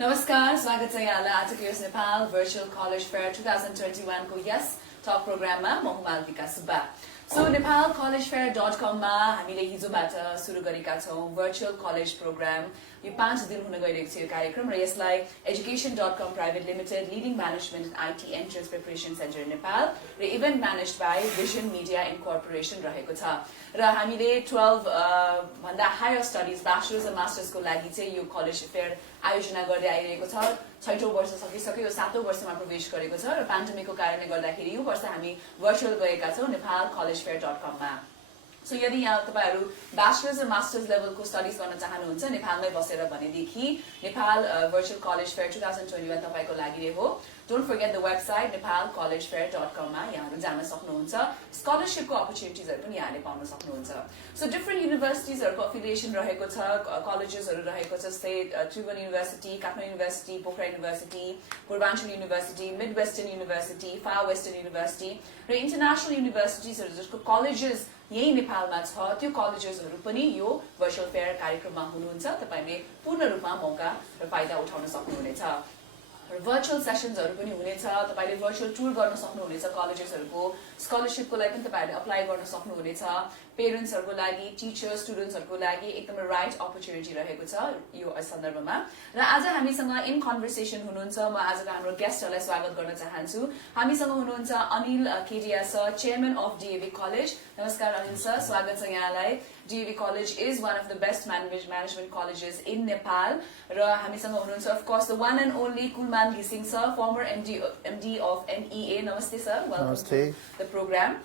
नमस्कार, स्वागत छ यहाँलाई आजको यस नेपाल भर्चुअल कलेज फेयर 2021 को यस टक प्रोग्राममा म हुँ मालविका सुब्बा। सो nepalcollegefair.com मा हामीले हिजोबाट सुरु गरेका छौं भर्चुअल कलेज प्रोग्राम। यो 5 दिन हुन गइरहेको छ यो कार्यक्रम र यसलाई education.com private limited leading management and IT entrance preparation centre Nepal र event managed by vision media incorporation रहेको छ र हामीले 12 भन्दा हायर स्टडिज ब्याचलर्स र मास्टर्सको लागि चाहिँ यो कलेज फेयर आयोजना गर्दै आइरहेको छ। 6औं वर्ष सकिसक्यो, यो 7औं वर्षमा प्रवेश गरेको छ र पेन्डेमिकको कारणले गर्दाखेरि यो वर्ष हामी भर्चुअल गएका छौं nepalcollegefair.com मा। सो यदि यहाँ तपाईहरु ब्याचलर्स र मास्टर्स लेभलको स्टडिज गर्न चाहनुहुन्छ नेपालमै बसेर भनेदेखि नेपाल भर्चुअल कलेज फेयर 2021 तपाईको लागि नै हो। Don't forget the website nepalcollegefair.com मा यहाँहरु जान सक्नुहुन्छ। स्कलरशिपको अपर्च्युनिटिजहरु पनि यहाँले पाउन सक्नुहुन्छ। सो डिफरेन्ट युनिभर्सिटिजहरुको एफिलिएसन रहेको छ, कलेजेसहरु रहेको छ जस्तै Tribhuvan university, Kathmandu university, Pokhara university, Purvanchal university, mid western university, far western university र इन्टरनेशनल युनिभर्सिटिजहरु जसको कलेजेस यही नेपालमा छ, त्यो कलेजेसहरु पनि यो भर्चुअल फेयर कार्यक्रममा हुनुहुन्छ। तपाईले पूर्ण रूपमा मौका र फाइदा उठाउन सक्नुहुनेछ। भर्चुअल सेसन्सहरु पनि हुनेछ। तपाईले भर्चुअल टुर गर्न सक्नुहुनेछ कलेजेसहरुको। स्कलरशिपको लागि पनि तपाईहरुले अप्लाई गर्न सक्नुहुनेछ। पेरेन्ट्सहरुको लागि, टिचर्स, स्टुडेन्ट्सहरुको लागि एकदमै राइट अपर्च्युनिटी रहेको छ यो सन्दर्भमा। र आज हामीसँग इन कन्भर्सेसन हुनुहुन्छ। म आजको हाम्रो गेस्टहरुलाई स्वागत गर्न चाहन्छु। हामीसँग हुनुहुन्छ Anil Kedia sir, chairman of DAV college. नमस्कार अनिल सर, स्वागत छ यहाँलाई। DAV college is one of the best management colleges in Nepal र हामीसँग हुनुहुन्छ of course the one and only Kulman घिसिङ sir, former MD of NEA. नमस्ते sir, welcome to the programme.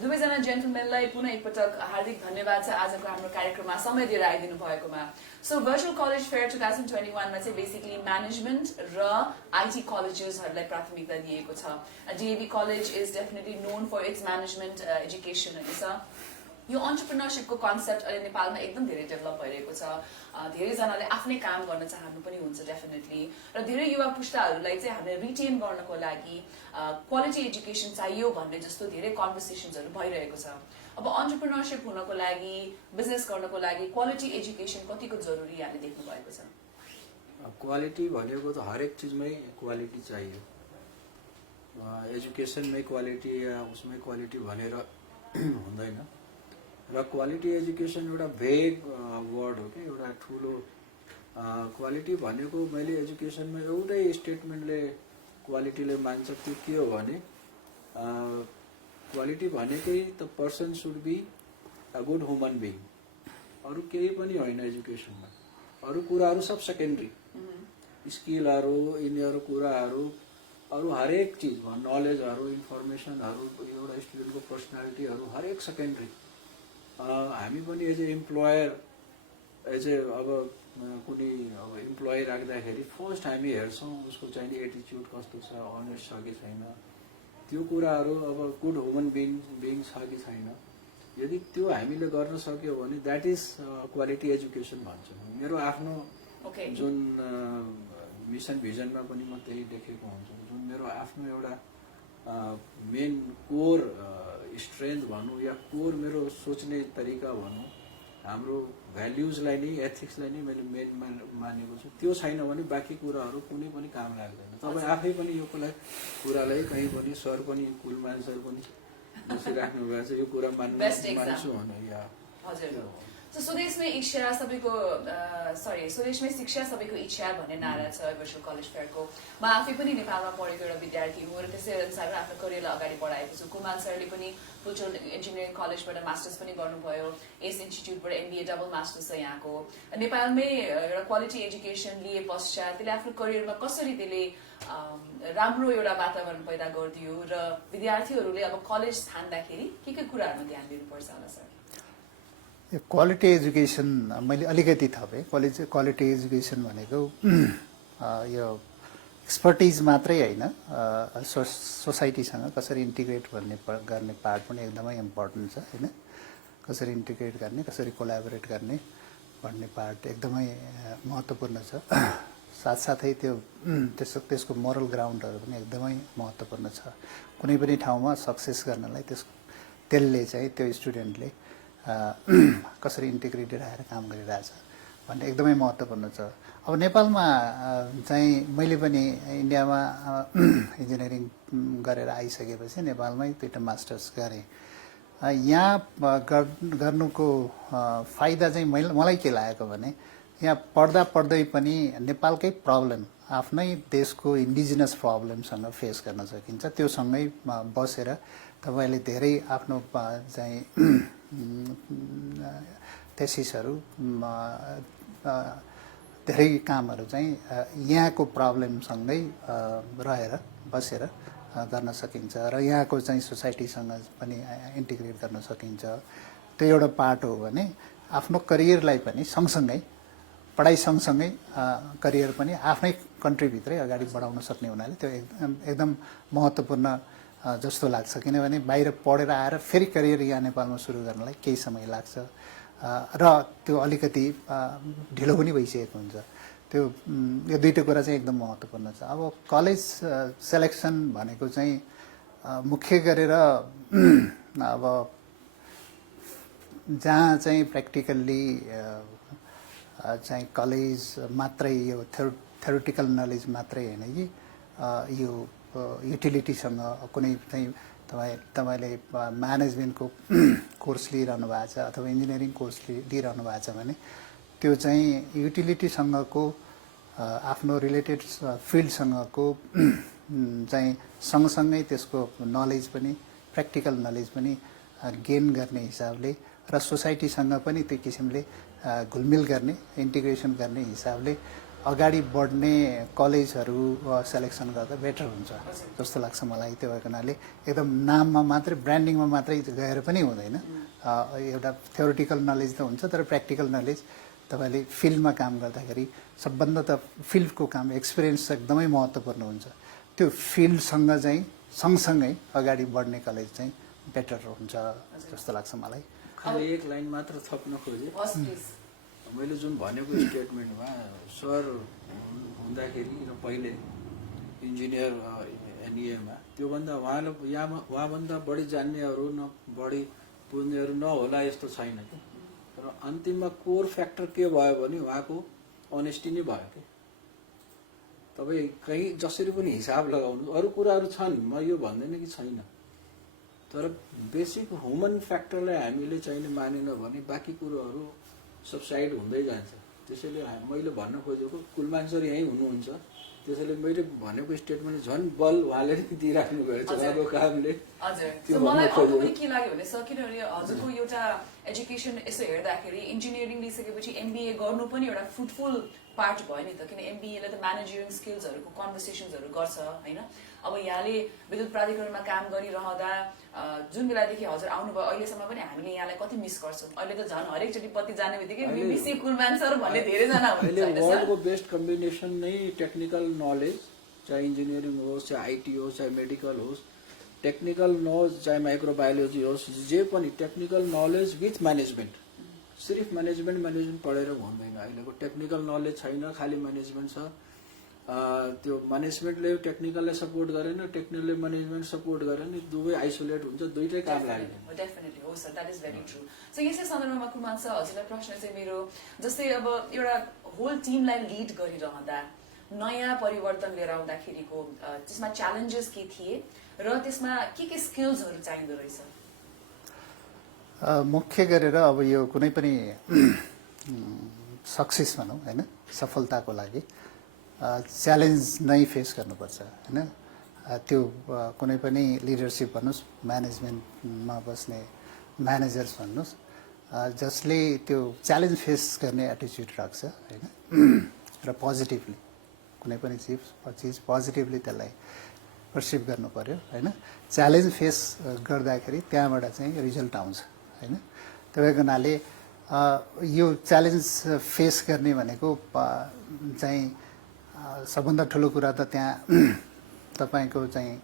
दुवैजना जेन्टलमेनलाई पुनः एकपटक हार्दिक धन्यवाद छ आजको हाम्रो कार्यक्रममा समय दिएर आइदिनु भएकोमा। सो भर्चुअल कलेज फेयर 2021 मा चाहिँ बेसिकली म्यानेजमेन्ट र आईटी कलेजेसहरुलाई प्राथमिकता दिएको छ। DAV college is definitely known for its management education हैन सर। यो एन्टरप्रेन्योरशिपको कन्सेप्ट अहिले नेपालमा एकदम धेरै डेभलप भइरहेको छ। धेरै जनाले आफ्नै काम गर्न चाहनु पनि हुन्छ डेफिनेटली र धेरै युवा पुस्ताहरूलाई चाहिँ हामीले रिटेन गर्नको लागि क्वालिटी एजुकेसन चाहियो भन्ने जस्तो धेरै कन्भर्सेसन्सहरु भइरहेको छ। अब एन्टरप्रेन्योरशिप हुनको लागि, बिजनेस गर्नको लागि क्वालिटी एजुकेसन कतिको जरुरी यहाँले देख्नु भएको छ? क्वालिटी भनेको त हरेक चीजमै क्वालिटी चाहियो। एजुकेसनमै क्वालिटी या उसमै क्वालिटी भनेर हुँदैन र क्वालिटी एजुकेसन एउटा भेग वर्ड हो कि एउटा ठुलो क्वालिटी भनेको मैले एजुकेसनमा एउटै स्टेटमेन्टले क्वालिटीले मान्छ त्यो के हो भने क्वालिटी भनेकै त person should be a good human being. अरू केही पनि होइन एजुकेसनमा। अरू कुराहरू सब सेकेन्डरी, स्किलहरू, यिनीहरू कुराहरू, अरू हरेक चिज नलेजहरू, इन्फर्मेसनहरू, एउटा स्टुडेन्टको पर्सनालिटीहरू हरेक सेकेन्डरी। हामी पनि as a employer, as a अब कुनै अब इम्प्लोइ राख्दाखेरि फर्स्ट हामी हेर्छौँ उसको चाहिँ एटिच्युड कस्तो छ, अनेस्ट छ कि छैन, त्यो कुराहरू अब गुड ह्युमन बिङ छ कि छैन। यदि त्यो हामीले गर्न सक्यो भने द्याट इज क्वालिटी एजुकेसन भन्छौँ। मेरो आफ्नो जुन मिसन भिजनमा पनि म त्यही देखेको हुन्छु। जुन मेरो आफ्नो एउटा मेन कोर स्ट्रेन्थ भनौँ या कोर मेरो सोच्ने तरिका भनौँ, हाम्रो भ्याल्युजलाई नै, एथिक्सलाई नै मैले मेन मानेको छु। त्यो छैन भने बाँकी कुराहरू कुनै पनि काम लाग्दैन। तपाईँ आफै पनि यो कुरालाई कहीँ पनि सर पनि, कुलमान सर पनि बसिराख्नु भएको छ, यो कुरा मान्छु भने या स्वदेशमै इच्छा सबैको स्वदेशमै शिक्षा सबैको इच्छा भन्ने नारा छ भर्चुअल कलेज फेयरको। म आफै पनि नेपालमा पढेको एउटा विद्यार्थी हुँ र त्यसै अनुसार आफ्नो करियरलाई अगाडि बढाएको छु। कुमार सरले पनि फुलचोक इन्जिनियरिङ कलेजबाट मास्टर्स पनि गर्नुभयो, एस इन्स्टिच्युटबाट एमबिए डबल मास्टर्स छ यहाँको। नेपालमै एउटा क्वालिटी एजुकेसन लिए पश्चात त्यसले आफ्नो करियरमा कसरी त्यसले राम्रो एउटा वातावरण पैदा गरिदियो र विद्यार्थीहरूले अब कलेज थान्दाखेरि के कुराहरूमा ध्यान दिनुपर्छ होला सर? क्वालिटी एजुकेसन मैले अलिकति थपेँ। क्वालिटी एजुकेसन भनेको यो एक्सपर्टिज मात्रै होइन, सोसाइटीसँग कसरी इन्टिग्रेट गर्ने पार्ट पनि एकदमै इम्पोर्टेन्ट छ होइन। कसरी इन्टिग्रेट गर्ने, कसरी कोलाबोरेट गर्ने भन्ने पार्ट एकदमै महत्त्वपूर्ण छ। साथसाथै त्यसको मोरल ग्राउन्डहरू पनि एकदमै महत्त्वपूर्ण छ। कुनै पनि ठाउँमा सक्सेस गर्नलाई त्यसले चाहिँ त्यो स्टुडेन्टले कसरी इन्टिग्रेटेड आएर काम गरिरहेछ भन्ने एकदमै महत्त्वपूर्ण छ। अब नेपालमा चाहिँ मैले पनि इन्डियामा इन्जिनियरिङ गरेर आइसकेपछि नेपालमै 2टा मास्टर्स गरेँ। यहाँ गर्नुको फाइदा चाहिँ मलाई के लागेको भने यहाँ पढ्दा पढ्दै पनि नेपालकै प्रब्लम आफ्नै देशको इन्डिजिनस प्रब्लमसँग फेस गर्न सकिन्छ। त्यो सँगै बसेर तपाईँले धेरै आफ्नो चाहिँ थेसिसहरू धेरै कामहरू चाहिँ यहाँको प्रब्लमसँगै रहेर बसेर गर्न सकिन्छ र यहाँको चाहिँ सोसाइटीसँग पनि इन्टिग्रेट गर्न सकिन्छ। त्यो एउटा पार्ट हो भने आफ्नो करियरलाई पनि सँगसँगै पढाइ सँगसँगै करियर पनि आफ्नै कन्ट्रीभित्रै अगाडि बढाउन सक्ने हुनाले त्यो एकदम महत्त्वपूर्ण जस्तो लाग्छ। किनभने बाहिर पढेर आएर फेरि करियर यहाँ नेपालमा सुरु गर्नलाई केही समय लाग्छ र त्यो अलिकति ढिलो पनि भइसकेको हुन्छ। त्यो यो 2टा कुरा चाहिँ एकदम महत्त्वपूर्ण छ। अब कलेज सेलेक्सन भनेको चाहिँ मुख्य गरेर अब जहाँ चाहिँ प्र्याक्टिकल्ली चाहिँ कलेज मात्रै यो थ्योरिटिकल नलेज मात्रै होइन कि यो युटिलिटीसँग कुनै चाहिँ तपाईँले म्यानेजमेन्टको कोर्स लिइरहनु भएको छ अथवा इन्जिनियरिङ कोर्स लिइरहनु भएको छ भने त्यो चाहिँ युटिलिटीसँगको आफ्नो रिलेटेड फिल्डसँगको चाहिँ सँगसँगै त्यसको नलेज पनि प्र्याक्टिकल नलेज पनि गेन गर्ने हिसाबले र सोसाइटीसँग पनि त्यो किसिमले घुलमिल गर्ने इन्टिग्रेसन गर्ने हिसाबले अगाडि बढ्ने कलेजहरू सेलेक्सन गर्दा बेटर हुन्छ जस्तो लाग्छ मलाई। त्यो भएको हुनाले एकदम नाममा मात्रै ब्रान्डिङमा मात्रै गएर पनि हुँदैन। एउटा थ्योरिटिकल नलेज त हुन्छ तर प्र्याक्टिकल नलेज तपाईँले फिल्डमा काम गर्दाखेरि सबभन्दा त फिल्डको काम एक्सपिरियन्स एकदमै महत्त्वपूर्ण हुन्छ। त्यो फिल्डसँग चाहिँ सँगसँगै अगाडि बढ्ने कलेज चाहिँ बेटर हुन्छ जस्तो लाग्छ मलाई। खालि एक लाइन मात्र थप्न खोजेँ। मैले जुन भनेको स्टेटमेन्टमा सर हुँदाखेरि र पहिले इन्जिनियर एनइएमा त्योभन्दा उहाँभन्दा बढी जान्नेहरू बढी बुझ्नेहरू नहोला यस्तो छैन कि। र अन्तिममा कोर फ्याक्टर के भयो भने उहाँको अनेस्टी नै भयो कि। तपाईँ कहीँ जसरी पनि हिसाब लगाउनु अरू कुराहरू छन्, म यो भन्दैन कि छैन, तर बेसिक ह्युमन फ्याक्टरलाई हामीले चाहिने मानेन भने बाँकी कुरोहरू सबसाइड हुँदै जान्छ। त्यसैले मैले भन्न खोजेको कुलमान सर यहीँ हुनुहुन्छ, त्यसैले मैले भनेको स्टेटमेन्ट झन् बल उहाँले दिइराख्नु भएको छ उहाँको कामले। हजुर, मलाई अर्को के लाग्यो भने सर किनभने हजुरको एउटा एजुकेसन यसो हेर्दाखेरि इन्जिनियरिङ लिइसकेपछि एमबिए गर्नु पनि एउटा फ्रुटफुल पार्ट भयो नि त। किन एमबिएले त म्यानेजरिङ स्किल्सहरूको कन्भर्सेसन्सहरू गर्छ होइन। अब यहाँले विद्युत प्राधिकरणमा काम गरिरहँदा जुन बेलादेखि हजुर आउनुभयो अहिलेसम्म पनि हामीले यहाँलाई कति मिस गर्छौँ। अहिले त झन् हरेकचोटि पत्ती जाने बित्तिकै मिसी कुलमान सर भन्ने धेरैजना हुनुहुन्छ। वर्ल्डको बेस्ट कम्बिनेसन नै टेक्निकल नलेज, चाहे इन्जिनियरिङ होस्, चाहे आइटी होस्, चाहे मेडिकल होस्, टेक्निकल नलेज चाहे माइक्रोबायोलोजी होस्, जे पनि टेक्निकल नलेज विथ म्यानेजमेन्ट। सिर्फ म्यानेजमेन्ट पढेर हुँदैन। अहिलेको टेक्निकल नलेज छैन, खालि म्यानेजमेन्ट छ। त्यो म्यानेजमेन्टले टेक्निकललाई सपोर्ट गरेन, टेक्निकलले म्यानेजमेन्ट सपोर्ट गरेन, दुवै आइसोलेट हुन्छ, दुईटै काम लाग्दैन। डेफिनेटली हो sir, that is very true. So यसै सन्दर्भमा कुलमान सर हजुरलाई प्रश्न चाहिँ मेरो, जस्तै अब एउटा होल टिमलाई लिड गरिरहँदा नयाँ परिवर्तन लिएर आउँदाखेरिको त्यसमा च्यालेन्जेस के थिए र त्यसमा के स्किल्सहरू चाहिँदो रहेछ? मुख्य गरेर अब यो कुनै पनि सक्सेस भनौँ होइन, सफलताको लागि च्यालेन्ज नै फेस गर्नुपर्छ होइन। त्यो कुनै पनि लिडरसिप भन्नुहोस्, म्यानेजमेन्टमा बस्ने म्यानेजर्स भन्नुहोस्, जसले त्यो च्यालेन्ज फेस गर्ने एटिच्युड राख्छ होइन र पोजिटिभली कुनै पनि चिज पोजिटिभली त्यसलाई पर्सिभ गर्नु पर्यो होइन। च्यालेन्ज फेस गर्दाखेरि त्यहाँबाट चाहिँ रिजल्ट आउँछ होइन। त्यो भएको हुनाले यो च्यालेन्ज फेस गर्ने भनेको चाहिँ सबभन्दा ठुलो कुरा त त्यहाँ तपाईँको चाहिँ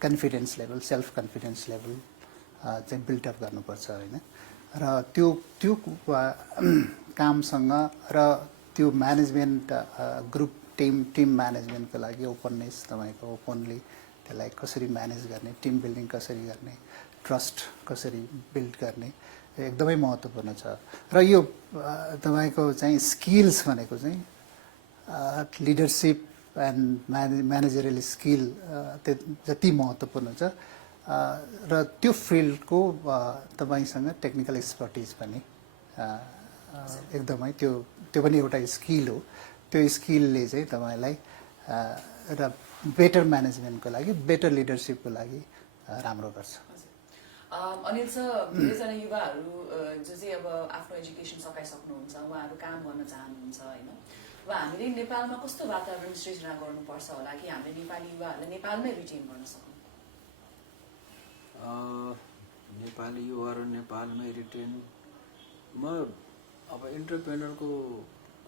confidence level, self confidence level चाहिँ बिल्डअप गर्नुपर्छ होइन। र त्यो कामसँग र त्यो म्यानेजमेन्ट ग्रुप टिम म्यानेजमेन्टको लागि ओपननेस, तपाईँको ओपनली त्यसलाई कसरी म्यानेज गर्ने, टिम बिल्डिङ कसरी गर्ने, ट्रस्ट कसरी बिल्ड गर्ने, एकदमै महत्त्वपूर्ण छ। र यो तपाईँको चाहिँ स्किल्स भनेको चाहिँ लिडरसिप एन्ड म्यानेजरियल स्किल जति महत्त्वपूर्ण छ र त्यो फिल्डको तपाईँसँग टेक्निकल एक्सपर्टिज पनि एकदमै त्यो पनि एउटा स्किल हो। त्यो स्किलले चाहिँ तपाईँलाई र बेटर म्यानेजमेन्टको लागि, बेटर लिडरसिपको लागि राम्रो गर्छ। अनिल सर, धेरैजना युवाहरू जो चाहिँ अब आफ्नो एजुकेसन सकाइसक्नुहुन्छ, उहाँहरू काम गर्न चाहनुहुन्छ होइन, अब हामीले नेपालमा कस्तो वातावरण सृजना गर्नुपर्छ होला कि हामीले नेपाली युवाहरूलाई नेपालमै रिटेन गर्न सकौँ? नेपाली युवाहरू नेपालमै रिटेन, म अब इन्टरप्रेनरको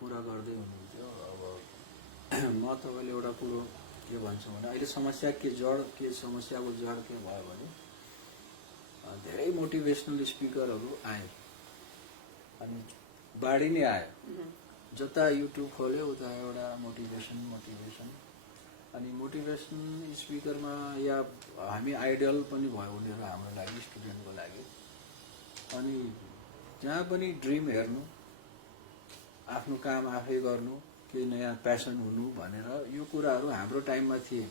कुरा गर्दै हुनुहुन्थ्यो। अब म तपाईँले एउटा कुरो के भन्छु भने अहिले समस्याको जड के भयो भने धेरै मोटिभेसनल स्पिकरहरू आए अनि बाढी नै आयो। जता युट्युब खोल्यो उता एउटा मोटिभेसन अनि मोटिभेसन स्पिकरमा या हामी आइडल पनि भयो उनीहरू हाम्रो लागि, स्टुडेन्टको लागि। अनि जहाँ पनि ड्रिम हेर्नु, आफ्नो काम आफै गर्नु, केही नयाँ प्यासन हुनु भनेर यो कुराहरू हाम्रो टाइममा थिए।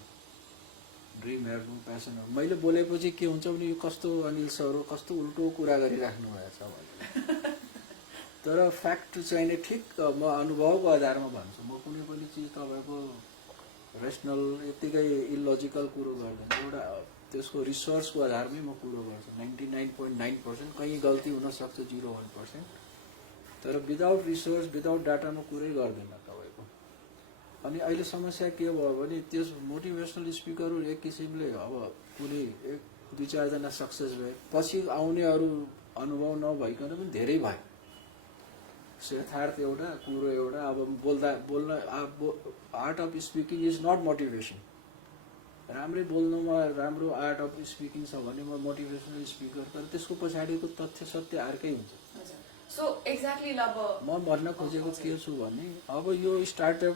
ड्रिम हेर्नु, प्यासन हेर्नु। मैले बोलेपछि के हुन्छ भने यो कस्तो अनिल सर हो, कस्तो उल्टो कुरा गरिराख्नु भएछ भने, तर फ्याक्ट चाहिँ नै ठिक म अनुभवको आधारमा भन्छु। म कुनै पनि चिज तपाईँको रेसनल यत्तिकै इलोजिकल कुरो गर्दैन, एउटा त्यसको रिसर्चको आधारमै म कुरो गर्छु। 99.9% कहीँ गल्ती हुनसक्छ, 0.1%, तर विदाउट रिसर्च विदाउट डाटा म कुरै गर्दैन तपाईँको। अनि अहिले समस्या के भयो भने त्यस मोटिभेसनल स्पिकरहरू एक किसिमले अब कुनै 1-2-4 जना सक्सेस भए पछि आउनेहरू अनुभव नभइकन पनि धेरै भयो। यथार्थ एउटा कुरो एउटा अब बोल्न art of speaking is not motivation. राम्रै बोल्नुमा राम्रो आर्ट अफ स्पिकिङ छ भने म मोटिभेसनल स्पिकर, तर त्यसको पछाडिको तथ्य सत्य अर्कै हुन्छ। सो एक्ज्याक्टली अब म भन्न खोजेको के छु भने अब यो स्टार्टअप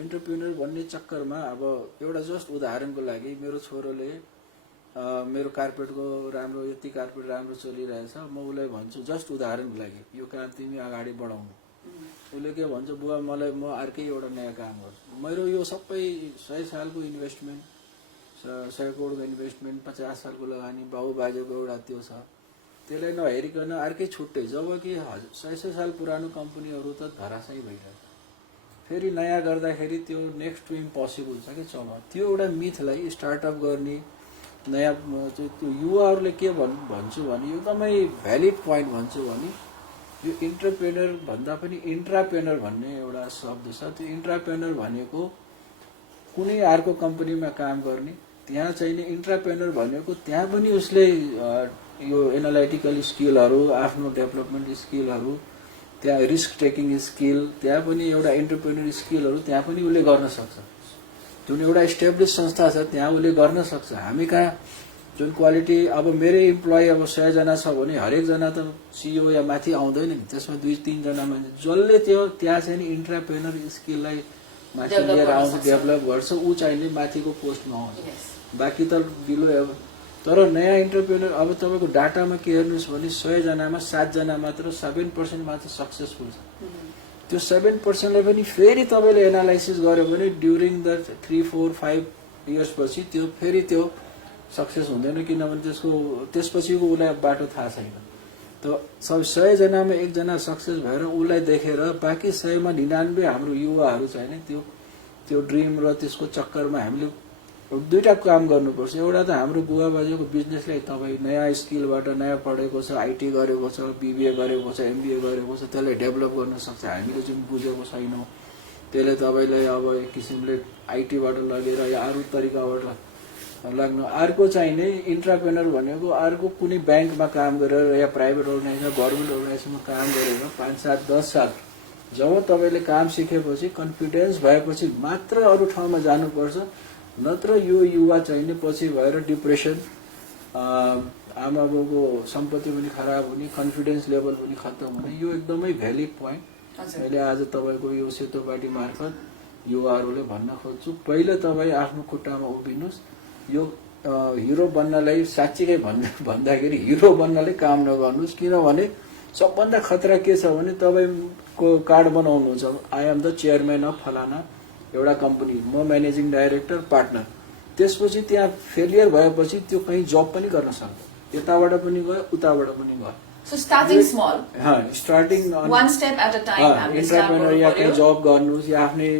इन्टरप्रेन्योर भन्ने चक्करमा अब एउटा जस्ट उदाहरणको लागि मेरो छोरोले मेरो कार्पेटको यति कार्पेट राम्रो चलिरहेछ, म उसलाई भन्छु जस्ट उदाहरणको लागि यो काम तिमी अगाडि बढाउनु। उसले के भन्छ, बुवा मलाई म अर्कै एउटा नयाँ काम गर्छु। मेरो यो सबै 100 सालको इन्भेस्टमेन्ट, 100 करोडको इन्भेस्टमेन्ट, 50 सालको लगानी, बाउ बाजेको एउटा त्यो छ, त्यसलाई नहेरिकन अर्कै छुट्टै। जबकि 100 साल पुरानो कम्पनीहरू त धराशायी भइरहेको, फेरि नयाँ गर्दाखेरि त्यो नेक्स्ट टु इम्पोसिबल छ कि चल। त्यो एउटा मिथलाई स्टार्टअप गर्ने नयाँ त्यो युवाहरूले के भन्छु भने एकदमै भ्यालिड पोइन्ट भन्छु भने यो इन्टरप्रेनर भन्दा पनि इन्ट्राप्रेनर भन्ने एउटा शब्द छ। त्यो इन्ट्राप्रेनर भनेको कुनै अर्को कम्पनीमा काम गर्ने, त्यहाँ चाहिँ इन्ट्राप्रेनर भनेको त्यहाँ पनि उसले यो एनालाइटिकल स्किलहरू, आफ्नो डेभलपमेन्ट स्किलहरू, त्यहाँ रिस्क टेकिङ स्किल, त्यहाँ पनि एउटा इन्टरप्रेनर स्किलहरू त्यहाँ पनि उसले गर्न सक्छ। जुन एउटा इस्टेब्लिस संस्था छ त्यहाँ उसले गर्न सक्छ। हामी कहाँ जुन क्वालिटी, अब मेरै इम्प्लोइ अब 100 जना छ भने हरेक जना त सिइओ या माथि आउँदैन नि, त्यसमा 2-3 जना मान्छे जसले त्यहाँ चाहिँ इन्ट्राप्रेनर स्किललाई माथि लिएर आउँछ, डेभलप गर्छ, ऊ चाहिँ माथिको पोस्टमा आउँछ, बाँकी त बिलो। अब तर नयाँ इन्टरप्रेनर अब तपाईँको डाटामा के हेर्नुहोस् भने 100 जनामा 7 जना मात्र, 7% मात्र सक्सेसफुल छ। त्यो 7%लाई पनि फेरि तपाईँले एनालाइसिस गर्यो भने ड्युरिङ द 3-4-5 इयर्स पछि त्यो फेरि त्यो सक्सेस हुँदैन, किनभने त्यसपछिको उसलाई बाटो थाहा छैन। त 100 जनामा 1 जना सक्सेस भएर उसलाई देखेर बाँकी 100मा 99 हाम्रो युवाहरू चाहिँ त्यो ड्रिम र त्यसको चक्करमा हामीले दुईटा काम गर्नुपर्छ। एउटा त हाम्रो बुवा बाजेको बिजनेसलाई तपाईँ नयाँ स्किलबाट नयाँ पढेको छ, आइटी गरेको छ, बिबिए गरेको छ, एमबिए गरेको छ, त्यसलाई डेभलप गर्न सक्छ। हामीले जुन बुझेको छैनौँ त्यसले तपाईँलाई अब एक किसिमले आइटीबाट लगेर या अरू तरिकाबाट लाग्नु। अर्को चाहिँ नै इन्ट्राप्रेनर भनेको अर्को कुनै ब्याङ्कमा काम गरेर या प्राइभेट अर्गनाइजेसन, गभर्मेन्ट अर्गनाइजेसनमा काम गरेर 5-7-10 साल जब तपाईँले काम सिकेपछि कन्फिडेन्स भएपछि मात्र अरू ठाउँमा जानुपर्छ। नत्र यो युवा चाहिँ पछि भएर डिप्रेसन, आमा बाबुको सम्पत्ति पनि खराब हुने, कन्फिडेन्स लेभल पनि खत्तम हुने। यो एकदमै भ्यालिड पोइन्ट मैले आज तपाईँको यो सेतोपाटी मार्फत युवाहरूले भन्न खोज्छु। पहिला तपाईँ आफ्नो खुट्टामा उभिनुहोस्। यो हिरो बन्नलाई साँच्चीकै भन्दाखेरि हिरो बन्नलाई काम नगर्नुहोस्, किनभने सबभन्दा खतरा के छ भने तपाईँको कार्ड बनाउनु छ, I am the chairman of फलाना एउटा कम्पनी, म म्यानेजिङ डाइरेक्टर पार्टनर, त्यसपछि त्यहाँ फेलियर भएपछि त्यो कहीँ जब पनि गर्न सक्छ, यताबाट पनि गयो उताबाट पनि गयो। So starting small. Starting One step at a time. हामीले start इन्टरप्रेनर या गर्नुपर्यो। कहीँ जब गर्नुहोस् या आफ्नै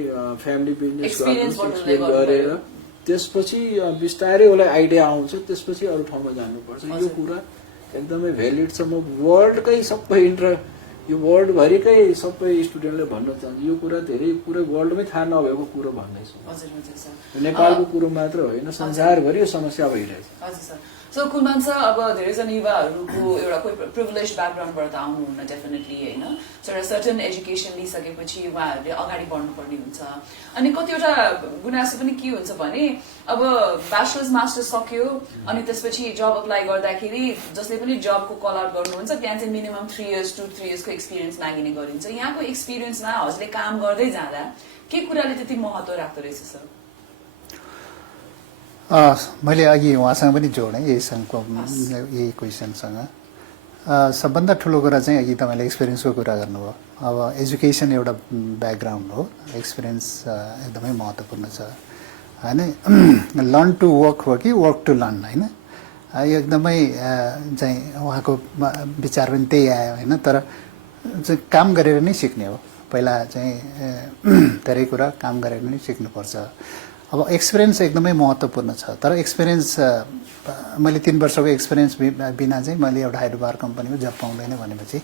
फ्यामिली बिजनेस Experience गर्नुहोस्, बटुल्दै एक्सप्लेन गरेर त्यसपछि बिस्तारै उसलाई आइडिया आउँछ, त्यसपछि अरू ठाउँमा जानुपर्छ। यो हजुर। कुरा एकदमै भ्यालिड छ। म वर्ल्डकै सबै यो वर्ल्डभरिकै सबै स्टुडेन्टले भन्न चाहन्छु, यो कुरा धेरै पुरै वर्ल्डमै थाहा नभएको कुरो भन्दैछु। हजुर हजुर सर। नेपालको कुरो मात्र होइन, संसारभरि यो समस्या भइरहेछ। हजुर सर। सो कुलमान सर, अब धेरैजना युवाहरूको एउटा कोही प्रिभिलेज ब्याकग्राउन्डबाट त आउनुहुन्न डेफिनेटली होइन, सो एउटा सर्टन एजुकेसन लिइसकेपछि उहाँहरूले अगाडि बढ्नुपर्ने हुन्छ। अनि कतिवटा गुनासो पनि के हुन्छ भने अब ब्याचलर्स मास्टर्स सक्यो अनि त्यसपछि जब अप्लाई गर्दाखेरि जसले पनि जबको कल आउट गर्नुहुन्छ त्यहाँ चाहिँ मिनिमम 3 years to 3 years को एक्सपिरियन्स मागिने गरिन्छ। यहाँको एक्सपिरियन्समा हजुरले काम गर्दै जाँदा के कुराले त्यति महत्त्व राख्दो रहेछ सर? मैले अघि उहाँसँग पनि जोडेँ यही क्वेसनसँग। सबभन्दा ठुलो कुरा चाहिँ अघि तपाईँले एक्सपिरियन्सको कुरा गर्नुभयो। अब एजुकेसन एउटा ब्याकग्राउन्ड हो, एक्सपिरियन्स एकदमै महत्त्वपूर्ण छ होइन। लर्न टु वर्क हो कि वर्क टु लर्न होइन, यो एकदमै चाहिँ उहाँको विचार पनि त्यही आयो होइन। तर चाहिँ काम गरेर नै सिक्ने हो, पहिला चाहिँ धेरै कुरा काम गरेर नै सिक्नुपर्छ। अब एक्सपिरियन्स एकदमै महत्त्वपूर्ण छ, तर एक्सपिरियन्स मैले 3 वर्षको एक्सपिरियन्स बिना चाहिँ मैले एउटा हाइड्रोपावर कम्पनीमा जब पाउँदैन भनेपछि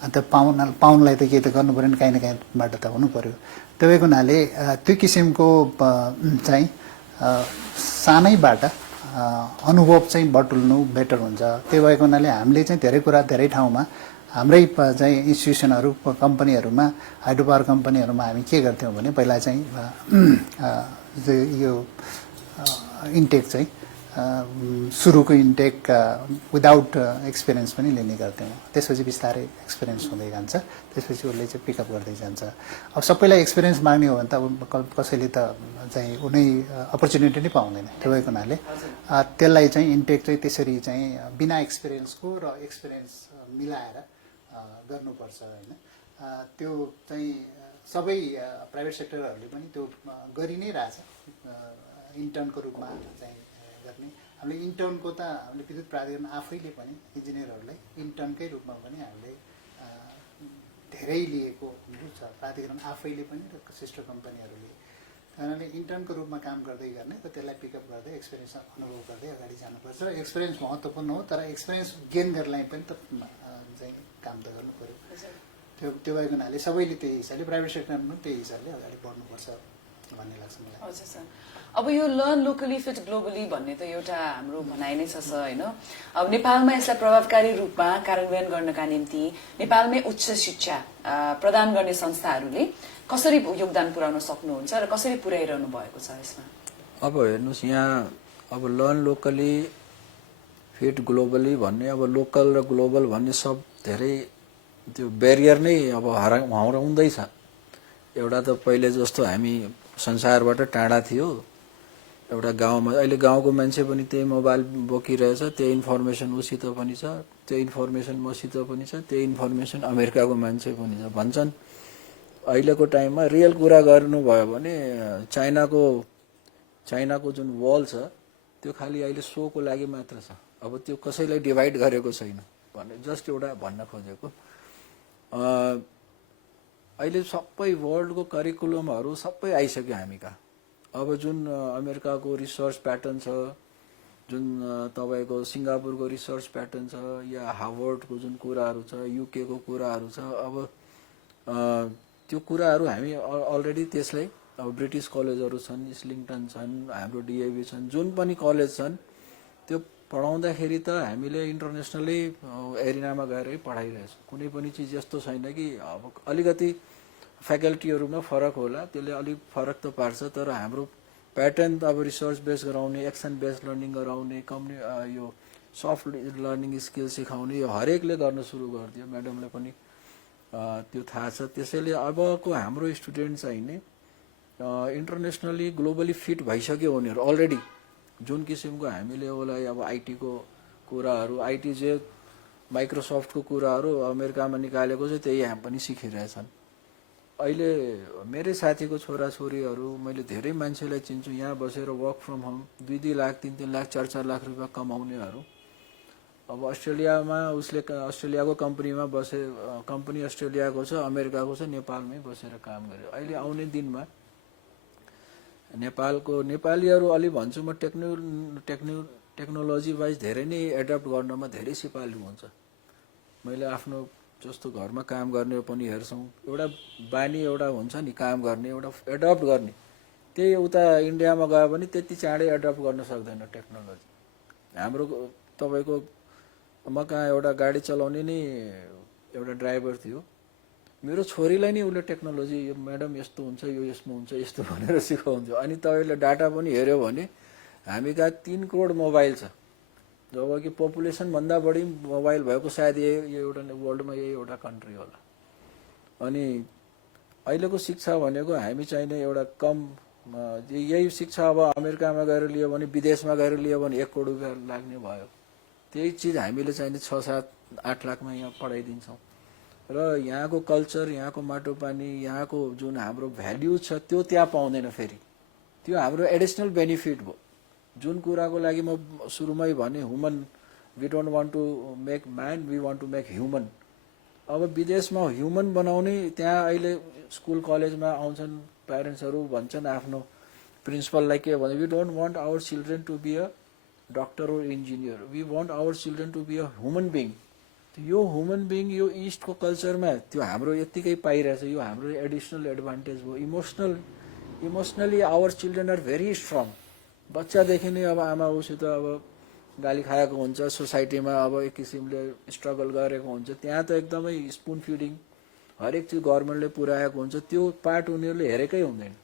अन्त पाउनलाई त केही त गर्नु पऱ्यो नि, काहीँ न काहीँबाट त हुनु पऱ्यो। त्यो भएको हुनाले त्यो किसिमको चाहिँ सानैबाट अनुभव चाहिँ बटुल्नु बेटर हुन्छ। त्यो भएको हुनाले हामीले चाहिँ धेरै कुरा धेरै ठाउँमा हाम्रै चाहिँ इन्स्टिट्युसनहरू कम्पनीहरूमा हाइड्रोपावर कम्पनीहरूमा हामी के गर्थ्यौँ भने पहिला चाहिँ यो इन्टेक चाहिँ सुरुको इन्टेक विदाउट एक्सपिरियन्स पनि लिने गर्थ्यौँ। त्यसपछि बिस्तारै एक्सपिरियन्स हुँदै जान्छ, त्यसपछि उसले चाहिँ पिकअप गर्दै जान्छ। अब सबैलाई एक्सपिरियन्स माग्ने हो भने त अब कसैले त चाहिँ कुनै अपर्च्युनिटी नै पाउँदैन। त्यो भएको हुनाले त्यसलाई चाहिँ इन्टेक चाहिँ त्यसरी चाहिँ बिना एक्सपिरियन्सको र एक्सपिरियन्स मिलाएर गर्नुपर्छ होइन। त्यो चाहिँ सबै प्राइभेट सेक्टरहरूले पनि त्यो गरि नै रहेछ, इन्टर्नको रूपमा चाहिँ गर्ने। हामीले इन्टर्नको त हामीले विद्युत प्राधिकरण आफैले पनि इन्जिनियरहरूलाई इन्टर्नकै रूपमा पनि हामीले धेरै लिएको छ, प्राधिकरण आफैले पनि र सिस्टर कम्पनीहरूले। कारणले इन्टर्नको रूपमा काम गर्दै गर्ने र त्यसलाई पिकअप गर्दै एक्सपिरियन्स अनुभव गर्दै अगाडि जानुपर्छ। एक्सपिरियन्स महत्त्वपूर्ण हो, तर एक्सपिरियन्स गेन गर्नलाई पनि त चाहिँ काम त गर्नु पऱ्यो। त्यो भएको हुनाले सबैले त्यही हिसाबले प्राइभेट सेक्टरमा पनि त्यही हिसाबले अगाडि बढ्नुपर्छ भन्ने लाग्छ मलाई। हजुर सर। अब यो लर्न लोकली फिट ग्लोबली भन्ने त एउटा हाम्रो भनाइ नै छ सर होइन। अब नेपालमा यसलाई प्रभावकारी रूपमा कार्यान्वयन गर्नका निम्ति नेपालमै उच्च शिक्षा प्रदान गर्ने संस्थाहरूले कसरी योगदान पुर्याउन सक्नुहुन्छ र कसरी पुर्याइरहनु भएको छ यसमा? अब हेर्नुहोस्, यहाँ अब लर्न लोकली फिट ग्लोबली भन्ने, अब लोकल र ग्लोबल भन्ने सब धेरै त्यो ब्यारियर नै अब हराउँदैछ। एउटा त पहिले जस्तो हामी संसारबाट टाढा थियो, एउटा गाउँमा, अहिले गाउँको मान्छे पनि त्यही मोबाइल बोकिरहेछ, त्यही इन्फर्मेसन उसित पनि छ, त्यो इन्फर्मेसन मसित पनि छ, त्यही इन्फर्मेसन अमेरिकाको मान्छे पनि छ भन्छन्। अहिलेको टाइममा रियल कुरा गर्नुभयो भने चाइनाको जुन वल छ त्यो खालि अहिले सोको लागि मात्र छ। अब त्यो कसैलाई डिभाइड गरेको छैन भने जस्ट एउटा भन्न खोजेको। अहिले सबै वर्ल्डको करिकुलमहरू सबै आइसक्यो हामी कहाँ। अब जुन अमेरिकाको रिसर्च प्याटर्न छ, जुन तपाईँको सिङ्गापुरको रिसर्च प्याटर्न छ, या हार्वर्डको जुन कुराहरू छ, युकेको कुराहरू छ, अब त्यो कुराहरू हामी अलरेडी त्यसलाई अब ब्रिटिस कलेजहरू छन्, इस्लिङटन छन्, हाम्रो डिएभी छन्, जुन पनि कलेज छन् त्यो पढाउँदाखेरि त हामीले इन्टरनेसनली एरिनामा गएरै पढाइरहेछौँ। कुनै पनि चिज यस्तो छैन कि अब अलिकति फ्याकल्टीहरूमा फरक होला, त्यसले अलिक फरक त पार्छ, तर हाम्रो प्याटर्न त अब रिसर्च बेस गराउने, एक्सन बेस लर्निङ गराउने, यो सफ्ट लर्निङ स्किल सिकाउने, यो हरेकले गर्न सुरु गरिदियो। म्याडमले पनि त्यो थाहा छ। त्यसैले अबको हाम्रो स्टुडेन्ट चाहिँ नि इन्टरनेसनली ग्लोबली फिट भइसक्यो उनीहरू अलरेडी। जुन किसिमको हामीले उसलाई अब आइटीको कुराहरू आइटी जे माइक्रोसफ्टको कुराहरू अमेरिकामा निकालेको छ त्यही हामी पनि सिकिरहेछन्। अहिले मेरै साथीको छोराछोरीहरू मैले धेरै मान्छेलाई चिन्छु यहाँ बसेर work from home 2-2 lakh 3-3 lakh 4-4 lakh रुपियाँ कमाउनेहरू अब अस्ट्रेलियामा उसले अस्ट्रेलियाको कम्पनीमा बसे कम्पनी अस्ट्रेलियाको छ अमेरिकाको छ नेपालमै बसेर काम गर्यो। अहिले आउने दिनमा नेपालको नेपालीहरू अलि भन्छु म टेक्नोलोजी वाइज धेरै नै एडप्ट गर्नमा धेरै सिपालु हुन्छ। मैले आफ्नो जस्तो घरमा काम गर्ने पनि हेर्छौँ एउटा बानी एउटा हुन्छ नि काम गर्ने एउटा एडप्ट गर्ने त्यही उता इन्डियामा गयो भने त्यति चाँडै एडप्ट गर्न सक्दैन टेक्नोलोजी। हाम्रो तपाईको म कहाँ एउटा गाडी चलाउने नि एउटा ड्राइभर थियो मेरो छोरीलाई नि उसले टेक्नोलोजी यो म्याडम यस्तो हुन्छ यो यसमा हुन्छ यस्तो भनेर सिकाउँथ्यो। अनि तपाईँले डाटा पनि हेर्यो भने हामी कहाँ 3 करोड मोबाइल छ जबकि पपुलेसन भन्दा बढी मोबाइल भएको सायद यो एउटा वर्ल्डमा यही एउटा कन्ट्री होला। अनि अहिलेको शिक्षा भनेको हामी चाहिने एउटा कम यही शिक्षा अब अमेरिकामा गएर लियो भने विदेशमा गएर लियो भने 1 करोड रुपियाँ लाग्ने भयो। त्यही चिज हामीले चाहिने 6-7-8 लाखमा यहाँ पढाइदिन्छौँ र यहाँको कल्चर यहाँको माटो पानी यहाँको जुन हाम्रो भ्याल्यु छ त्यो त्यहाँ पाउँदैन। फेरि त्यो हाम्रो एडिसनल बेनिफिट भयो। जुन कुराको लागि म सुरुमै भने human we don't want to make man we want to make human. अब विदेशमा ह्युमन बनाउने त्यहाँ अहिले स्कुल कलेजमा आउँछन् प्यारेन्ट्सहरू भन्छन् आफ्नो प्रिन्सिपललाई के भने we don't want our children to be a doctor or engineer we want our children to be a human being. यो ह्युमन बिङ यो इस्टको कल्चरमा त्यो हाम्रो यत्तिकै पाइरहेछ यो हाम्रो एडिसनल एडभान्टेज भयो। Emotionally our children are very strong. बच्चादेखि नै अब आमा उसित अब गाली खाएको हुन्छ सोसाइटीमा अब एक किसिमले स्ट्रगल गरेको हुन्छ त्यहाँ त एकदमै स्पुन फिडिङ हरेक चिज गभर्मेन्टले पुर्याएको हुन्छ त्यो पार्ट उनीहरूले हेरेकै हुँदैन।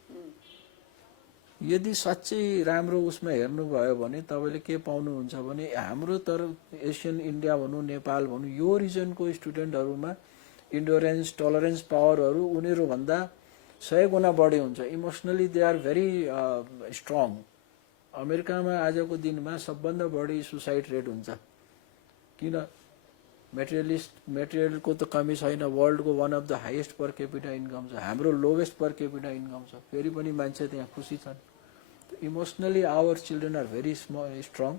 यदि साँच्चै राम्रो उसमा हेर्नुभयो भने तपाईँले के पाउनुहुन्छ भने हाम्रो तर एसियन इन्डिया भनौँ नेपाल भनौँ यो रिजनको स्टुडेन्टहरूमा इन्डोरेन्स टलरेन्स पावरहरू उनीहरूभन्दा 100 गुणा बढी हुन्छ। Emotionally they are very strong. अमेरिकामा आजको दिनमा सबभन्दा बढी सुसाइड रेट हुन्छ किन मेटेरियलको त कमी छैन। वर्ल्डको one of the highest per capita income छ हाम्रो लोवेस्ट पर क्यापिटा इन्कम छ फेरि पनि मान्छे त्यहाँ खुसी छन्। Emotionally our children are very strong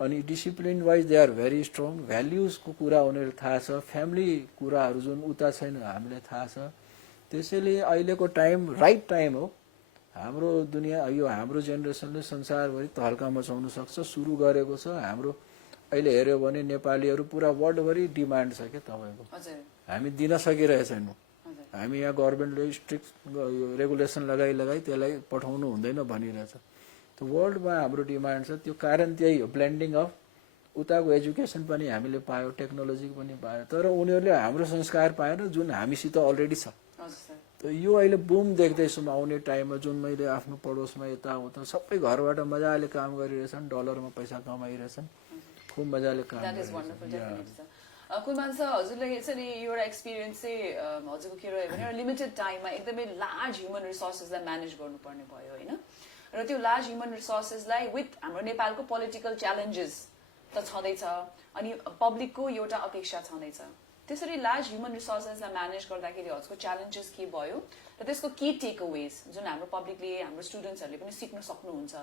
अनि discipline wise they are very strong. भ्याल्युजको कुरा उनीहरू थाहा छ फ्यामिली कुराहरू जुन उता छैन हामीलाई थाहा छ। त्यसैले अहिलेको टाइम राइट टाइम हो। हाम्रो दुनियाँ यो हाम्रो जेनेरेसनले संसारभरि तहल्का मचाउन सक्छ सुरु गरेको छ। हाम्रो अहिले हेऱ्यो भने नेपालीहरू पुरा वर्ल्डभरि डिमान्ड छ क्या तपाईँको हामी दिन सकिरहेको छैनौँ। हामी यहाँ गभर्मेन्टले स्ट्रिक्ट रेगुलेसन लगाई त्यसलाई पठाउनु हुँदैन भनिरहेछ। त्यो वर्ल्डमा हाम्रो डिमान्ड छ। त्यो कारण त्यही हो ब्लेन्डिङ अफ उताको एजुकेसन पनि हामीले पायो टेक्नोलोजी पनि पायो तर उनीहरूले हाम्रो संस्कार पाएन जुन हामीसित अलरेडी छ। यो अहिले बुम देख्दैछौँ आउने टाइममा जुन मैले आफ्नो पडोसमा यताउता सबै घरबाट मजाले काम गरिरहेछन् डलरमा पैसा कमाइरहेछन् खुब मजाले काम गरिरहेछन्। कुलमान सर हजुरले यसरी एउटा एक्सपिरियन्स चाहिँ हजुरको के रह्यो भने लिमिटेड टाइममा एकदमै लार्ज ह्युमन रिसोर्सेसलाई म्यानेज गर्नुपर्ने भयो होइन र त्यो लार्ज ह्युमन रिसोर्सेसलाई विथ हाम्रो नेपालको पोलिटिकल च्यालेन्जेस त छँदैछ अनि पब्लिकको एउटा अपेक्षा छँदैछ। त्यसरी लार्ज ह्युमन रिसोर्सेसलाई म्यानेज गर्दाखेरि हजुरको च्यालेन्जेस के भयो र त्यसको की टेक अवेज जुन हाम्रो पब्लिकले हाम्रो स्टुडेन्ट्सहरूले पनि सिक्न सक्नुहुन्छ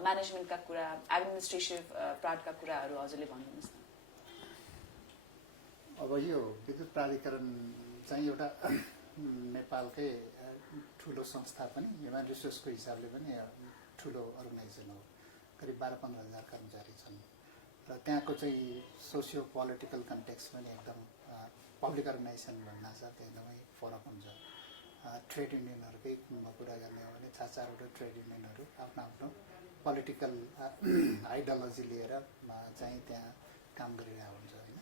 म्यानेजमेन्टका कुरा एडमिनिस्ट्रेटिभ पार्टका कुराहरू हजुरले भनिदिनुहोस् न। अब यो विद्युत प्राधिकरण चाहिँ एउटा नेपालकै ठुलो संस्था पनि ह्युमन रिसोर्सको हिसाबले पनि ठुलो अर्गनाइजेसन हो। करिब 12-15 हजार कर्मचारी छन् र त्यहाँको चाहिँ सोसियो पोलिटिकल कन्टेक्स्ट पनि एकदम पब्लिक अर्गनाइजेसन भन्दा साथ एकदमै फरक हुन्छ। ट्रेड युनियनहरूकै कुरा गर्ने हो भने 4-4वटा ट्रेड युनियनहरू आफ्नो आफ्नो पोलिटिकल आइडियोलोजी लिएर चाहिँ त्यहाँ काम गरिरहेको हुन्छ होइन।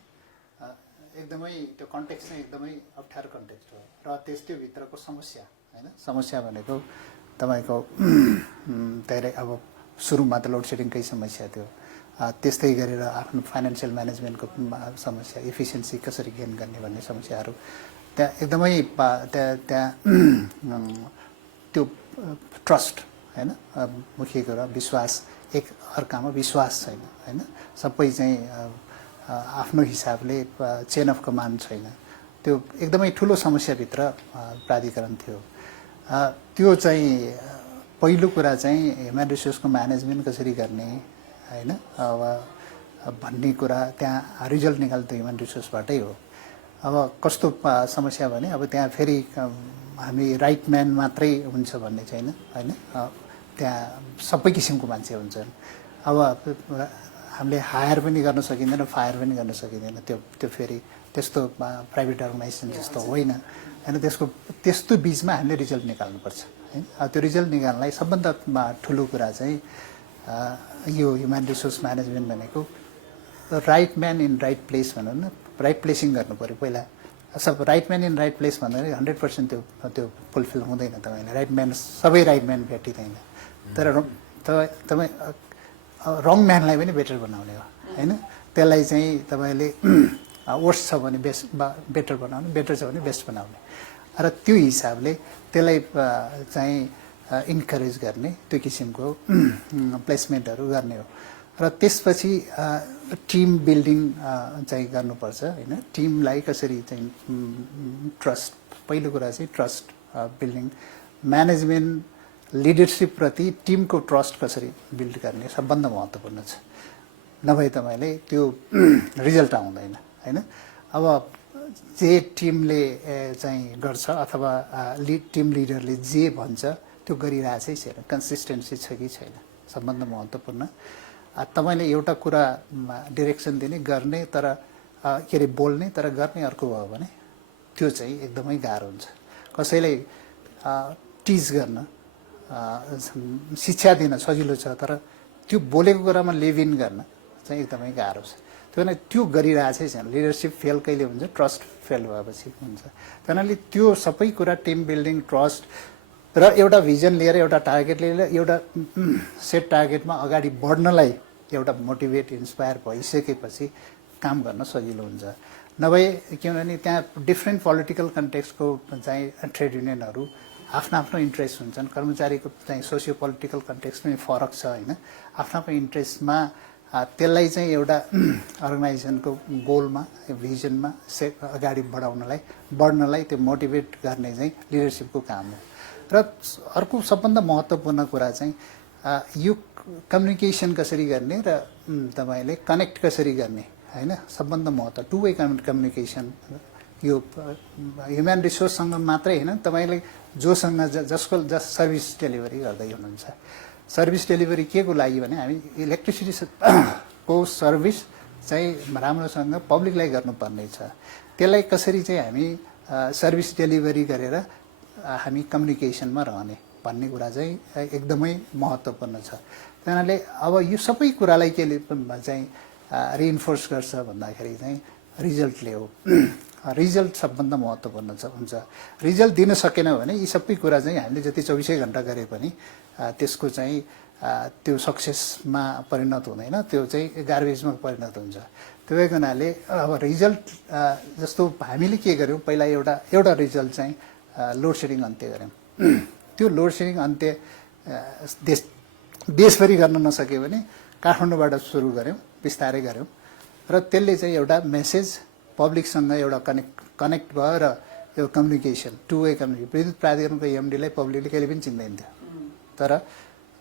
एकदमै त्यो कन्टेक्स्ट चाहिँ एकदमै अप्ठ्यारो कन्टेक्स्ट हो र त्यसकै भित्रको समस्या होइन। समस्या भनेको तपाईँको धेरै अब सुरुमा त लोड सेडिङकै समस्या थियो त्यस्तै गरेर आफ्नो फाइनेन्सियल म्यानेजमेन्टको समस्या इफिसियन्सी कसरी गेन गर्ने भन्ने समस्याहरू त्यहाँ एकदमै त्यहाँ त्यो ट्रस्ट होइन मुख्य कुरा विश्वास एक अर्कामा विश्वास छैन होइन सबै चाहिँ आफ्नो हिसाबले चेन अफ कमान्ड छैन त्यो एकदमै ठुलो समस्याभित्र प्राधिकरण थियो त्यो चाहिँ पहिलो कुरा चाहिँ ह्युमन रिसोर्सको म्यानेजमेन्ट कसरी गर्ने होइन अब भन्ने कुरा त्यहाँ रिजल्ट निकाल्नु त ह्युमन रिसोर्सबाटै हो अब कस्तो समस्या भने अब त्यहाँ फेरि हामी राइट म्यान मात्रै हुन्छ भन्ने छैन होइन त्यहाँ सबै किसिमको मान्छे हुन्छन् अब हामीले हायर पनि गर्न सकिँदैन फायर पनि गर्न सकिँदैन त्यो फेरि त्यस्तो प्राइभेट अर्गनाइजेसन जस्तो होइन होइन त्यस्तो बिचमा हामीले रिजल्ट निकाल्नुपर्छ होइन त्यो रिजल्ट निकाल्नलाई सबभन्दा ठुलो कुरा चाहिँ यो ह्युमन रिसोर्स म्यानेजमेन्ट भनेको right man in right place भनौँ न राइट प्लेसिङ गर्नु पऱ्यो पहिला सब right man in right place भन्दाखेरि 100% त्यो फुलफिल हुँदैन तपाईँले राइट म्यान सबै राइट म्यान भेटिँदैन तर तपाईँ रङ म्यानलाई पनि बेटर बनाउने हो होइन त्यसलाई चाहिँ तपाईँले वर्स्ट छ भने बेटर बनाउने बेटर छ भने बेस्ट बनाउने र त्यो हिसाबले त्यसलाई चाहिँ इन्करेज गर्ने त्यो किसिमको प्लेसमेन्टहरू गर्ने हो र त्यसपछि टिम बिल्डिङ चाहिँ गर्नुपर्छ होइन टिमलाई कसरी चाहिँ ट्रस्ट पहिलो कुरा चाहिँ ट्रस्ट बिल्डिङ म्यानेजमेन्ट लिडरसिपप्रति टिमको ट्रस्ट कसरी बिल्ड गर्ने सबभन्दा महत्त्वपूर्ण छ नभए तपाईँले त्यो रिजल्ट आउँदैन होइन अब जे टिमले चाहिँ गर्छ अथवा टिम लिडरले जे भन्छ त्यो गरिरहेछै छैन कन्सिस्टेन्सी छ कि छैन सबभन्दा महत्त्वपूर्ण तपाईँले एउटा कुरा डिरेक्सन दिने गर्ने तर के अरे बोल्ने तर गर्ने अर्को भयो भने त्यो चाहिँ एकदमै गाह्रो हुन्छ कसैलाई टिज गर्न शिक्षा दिन सजिलो छ तर त्यो बोलेको कुरामा लिभ इन गर्न चाहिँ एकदमै गाह्रो छ त्यो भने त्यो गरिरहेछै छैन लिडरसिप फेल कहिले हुन्छ ट्रस्ट फेल भएपछि हुन्छ त्यही त्यो सबै कुरा टिम बिल्डिङ ट्रस्ट र एउटा भिजन लिएर एउटा टार्गेट लिएर एउटा सेट टार्गेटमा अगाडि बढ्नलाई एउटा मोटिभेट इन्सपायर भइसकेपछि काम गर्न सजिलो हुन्छ नभए किनभने त्यहाँ डिफ्रेन्ट पोलिटिकल कन्टेक्सको चाहिँ ट्रेड युनियनहरू आफ्नो आफ्नो इन्ट्रेस्ट हुन्छन् कर्मचारीको चाहिँ सोसियो पोलिटिकल कन्टेक्स्ट पनि फरक छ होइन आफ्नो आफ्नो इन्ट्रेस्टमा त्यसलाई चाहिँ एउटा अर्गनाइजेसनको गोलमा भिजनमा अगाडि बढ्नलाई त्यो मोटिभेट गर्ने चाहिँ लिडरसिपको काम हो र अर्को सबभन्दा महत्त्वपूर्ण कुरा चाहिँ यो कम्युनिकेसन कसरी गर्ने र तपाईँले कनेक्ट कसरी गर्ने होइन सबभन्दा महत्त्व टु वे कम्युनिकेसन यो ह्युमन रिसोर्ससँग मात्रै होइन तपाईँले जोसँग जस सर्भिस डेलिभरी गर्दै हुनुहुन्छ सर्भिस डेलिभरी के को लागि भने हामी इलेक्ट्रिसिटी को सर्भिस चाहिँ राम्रोसँग पब्लिकलाई गर्नुपर्ने छ त्यसलाई कसरी चाहिँ हामी सर्भिस डेलिभरी गरेर हामी कम्युनिकेसनमा रहने भन्ने कुरा चाहिँ एकदमै महत्त्वपूर्ण छ त्यहाँले अब यो सबै कुरालाई केले चाहिँ रिइन्फोर्स गर्छ भन्दाखेरि चाहिँ रिजल्टले हो रिजल्ट सबभन्दा महत्त्वपूर्ण हुन्छ रिजल्ट दिन सकेन भने यी सबै कुरा चाहिँ हामीले जति 24 घण्टा गरे पनि त्यसको चाहिँ त्यो सक्सेसमा परिणत हुँदैन त्यो चाहिँ गार्बेजमा परिणत हुन्छ त्यो भएको हुनाले अब रिजल्ट जस्तो हामीले के गर्यौँ पहिला एउटा रिजल्ट चाहिँ लोड सेडिङ अन्त्य गऱ्यौँ त्यो लोड सेडिङ अन्त्य देशभरि गर्न नसक्यो भने काठमाडौँबाट सुरु गऱ्यौँ बिस्तारै गऱ्यौँ र त्यसले चाहिँ एउटा मेसेज पब्लिकसँग एउटा कनेक्ट भयो र यो कम्युनिकेसन टु वे कम्युनिकेसन विद्युत प्राधिकरणको एमडीलाई पब्लिकले कहिले पनि चिन्दैन थियो तर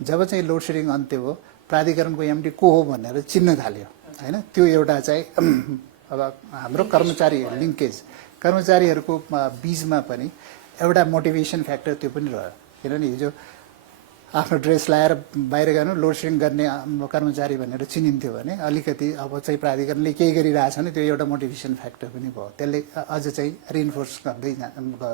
जब चाहिँ लोड सेडिङ अन्त्य भयो प्राधिकरणको एमडी को हो भनेर चिन्न थाल्यो होइन त्यो एउटा चाहिँ अब हाम्रो कर्मचारी लिङ्केज कर्मचारीहरूको बिचमा पनि एउटा मोटिभेसन फ्याक्टर त्यो पनि रह्यो किनभने हिजो आफ्नो ड्रेस लाएर बाहिर गर्नु लोड सेडिङ गर्ने कर्मचारी भनेर चिनिन्थ्यो भने अलिकति अब चाहिँ प्राधिकरणले केही गरिरहेछ भने त्यो एउटा मोटिभेसन फ्याक्टर पनि भयो त्यसले अझ चाहिँ रिइन्फोर्स गर्दै गयो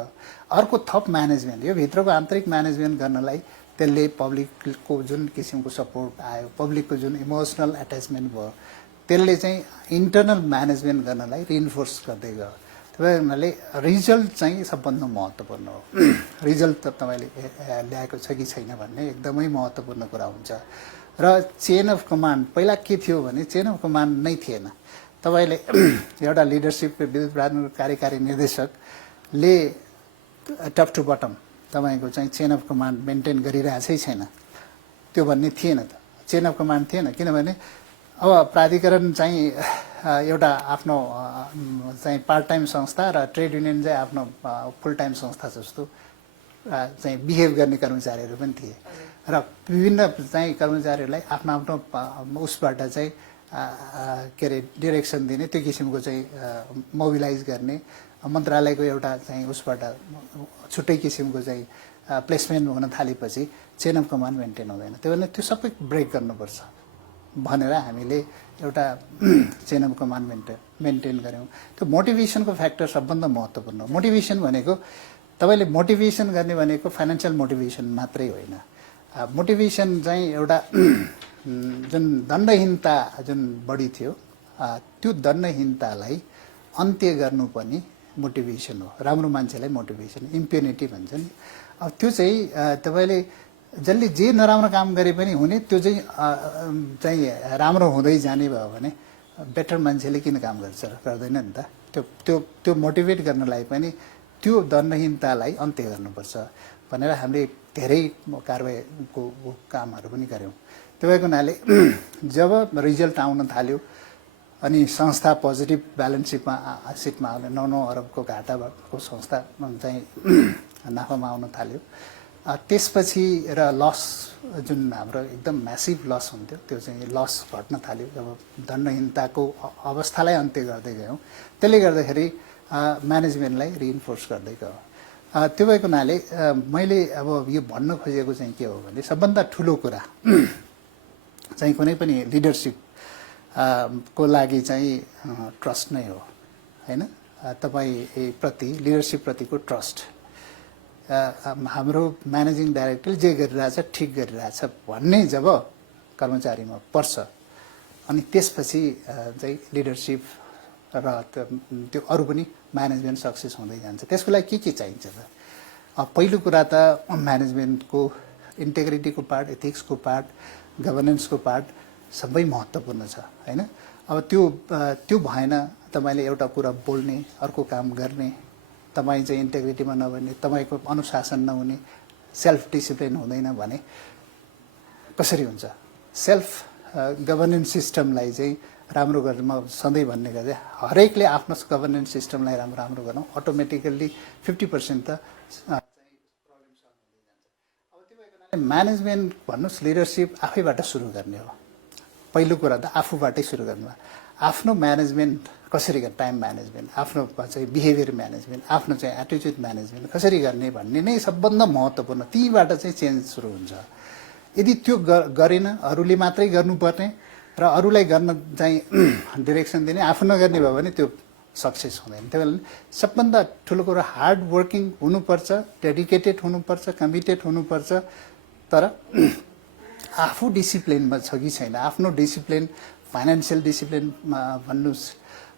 अर्को थप म्यानेजमेन्ट यो भित्रको आन्तरिक म्यानेजमेन्ट गर्नलाई त्यसले पब्लिकको जुन किसिमको सपोर्ट आयो पब्लिकको जुन इमोसनल एट्याचमेन्ट भयो त्यसले चाहिँ इन्टरनल म्यानेजमेन्ट गर्नलाई रिइन्फोर्स गर्दै गयो त्यही हुनाले रिजल्ट चाहिँ सबभन्दा महत्त्वपूर्ण हो रिजल्ट त तपाईँले ल्याएको छ कि छैन भन्ने एकदमै महत्त्वपूर्ण कुरा हुन्छ र चेन अफ कमान्ड पहिला के थियो भने चेन अफ कमान्ड नै थिएन तपाईँले एउटा लिडरसिप विद्युत प्राधिकरणको कार्यकारी निर्देशकले टप टु बटम तपाईँको चाहिँ चेन अफ कमान्ड मेन्टेन गरिरहेछै छैन त्यो भन्ने थिएन त चेन अफ कमान्ड थिएन, किनभने अब प्राधिकरण चाहिँ एउटा आफ्नो चाहिँ पार्ट टाइम संस्था र ट्रेड युनियन चाहिँ आफ्नो फुल टाइम संस्था जस्तो चाहिँ बिहेभ गर्ने कर्मचारीहरू पनि थिए र विभिन्न चाहिँ कर्मचारीहरूलाई आफ्नो आफ्नो उसबाट चाहिँ के अरे डिरेक्सन दिने, त्यो किसिमको चाहिँ मोबिलाइज गर्ने, मन्त्रालयको एउटा चाहिँ उसबाट छुट्टै किसिमको चाहिँ प्लेसमेन्ट हुन थालेपछि चेन अफ कमान्ड मेन्टेन हुँदैन। त्यो भने त्यो सबै ब्रेक गर्नुपर्छ भनेर हामीले एउटा चेन अफ कमान्ड मेन्टेन गऱ्यौँ। त्यो मोटिभेसनको फ्याक्टर सबभन्दा महत्त्वपूर्ण हो। मोटिभेसन भनेको तपाईँले मोटिभेसन गर्ने भनेको फाइनेन्सियल मोटिभेसन मात्रै होइन। मोटिभेसन चाहिँ एउटा जुन दण्डहीनता जुन बढी थियो, त्यो दण्डहीनतालाई अन्त्य गर्नु पनि मोटिभेसन हो। राम्रो मान्छेलाई मोटिभेसन, इम्प्युनिटी भन्छ नि। अब त्यो चाहिँ तपाईँले जसले जे नराम्रो काम गरे पनि हुने, त्यो चाहिँ राम्रो हुँदै जाने भयो भने बेटर मान्छेले किन काम गर्छ, गर्दैन नि त। त्यो मोटिभेट गर्नलाई पनि त्यो दण्डहीनतालाई अन्त्य गर्नुपर्छ भनेर हामीले धेरै कारबाहीको कामहरू पनि गऱ्यौँ। त्यो भएको हुनाले जब रिजल्ट आउन थाल्यो अनि संस्था पोजिटिभ ब्यालेन्स सिटमा आउने 9 अरबको घाटाको संस्था चाहिँ नाफामा आउन थाल्यो। त्यसपछि र लस जुन हाम्रो एकदम म्यासिभ लस हुन्थ्यो, त्यो चाहिँ लस घट्न थाल्यो जब दण्डहीनताको अवस्थालाई अन्त्य गर्दै गयौँ। त्यसले गर्दाखेरि म्यानेजमेन्टलाई रिइन्फोर्स गर्दै गयो। त्यो भएको हुनाले मैले अब यो भन्न खोजेको चाहिँ के हो भने सबभन्दा ठुलो कुरा चाहिँ कुनै पनि लिडरसिप को लागि चाहिँ ट्रस्ट नै हो, होइन? तपाईँ प्रति लिडरसिप प्रतिको ट्रस्ट। हाम्रो म्यानेजिङ डाइरेक्टरले जे गरिरहेछ ठिक गरिरहेछ भन्ने जब कर्मचारीमा पर्छ अनि त्यसपछि चाहिँ लिडरसिप र त्यो अरू पनि म्यानेजमेन्ट सक्सेस हुँदै जान्छ। त्यसको लागि के चाहिन्छ त? पहिलो कुरा त म्यानेजमेन्टको इन्टेग्रिटीको पार्ट, एथिक्सको पार्ट, गभर्नेन्सको पार्ट सबै महत्त्वपूर्ण छ, होइन? अब त्यो भएन, तपाईँले एउटा कुरा बोल्ने, अर्को काम गर्ने, तपाईँ चाहिँ इन्टेग्रिटीमा नभने, तपाईँको अनुशासन नहुने, सेल्फ डिसिप्लिन हुँदैन भने कसरी हुन्छ? सेल्फ गभर्नेन्स सिस्टमलाई चाहिँ राम्रो गर्न म सधैँ भन्ने गर्दै हरेकले आफ्नो गभर्नेन्स सिस्टमलाई राम्रो गरौँ, अटोमेटिकल्ली 50% त प्रब्लम सल्भ हुँदै जान्छ। अब त्यो भएको म्यानेजमेन्ट भन्नुहोस्, लिडरसिप आफैबाट सुरु गर्ने हो। पहिलो कुरा त आफूबाटै सुरु गर्नु। आफ्नो म्यानेजमेन्ट कसरी गर्ने, टाइम म्यानेजमेन्ट, आफ्नो चाहिँ बिहेभियर म्यानेजमेन्ट, आफ्नो चाहिँ एटिट्युड म्यानेजमेन्ट कसरी गर्ने भन्ने नै सबभन्दा महत्त्वपूर्ण। त्यहीबाट चाहिँ चेन्ज सुरु हुन्छ। यदि त्यो गरेन, अरूले मात्रै गर्नुपर्ने र अरूलाई गर्न चाहिँ डिरेक्सन दिने, आफू नगर्ने भयो भने त्यो सक्सेस हुँदैन। त्यही भएर सबभन्दा ठुलो कुरो हार्ड वर्किङ हुनुपर्छ, डेडिकेटेड हुनुपर्छ, कमिटेड हुनुपर्छ। तर आफू डिसिप्लिनमा छ कि छैन, आफ्नो डिसिप्लिन, फाइनेन्सियल डिसिप्लिनमा भन्नुहोस्,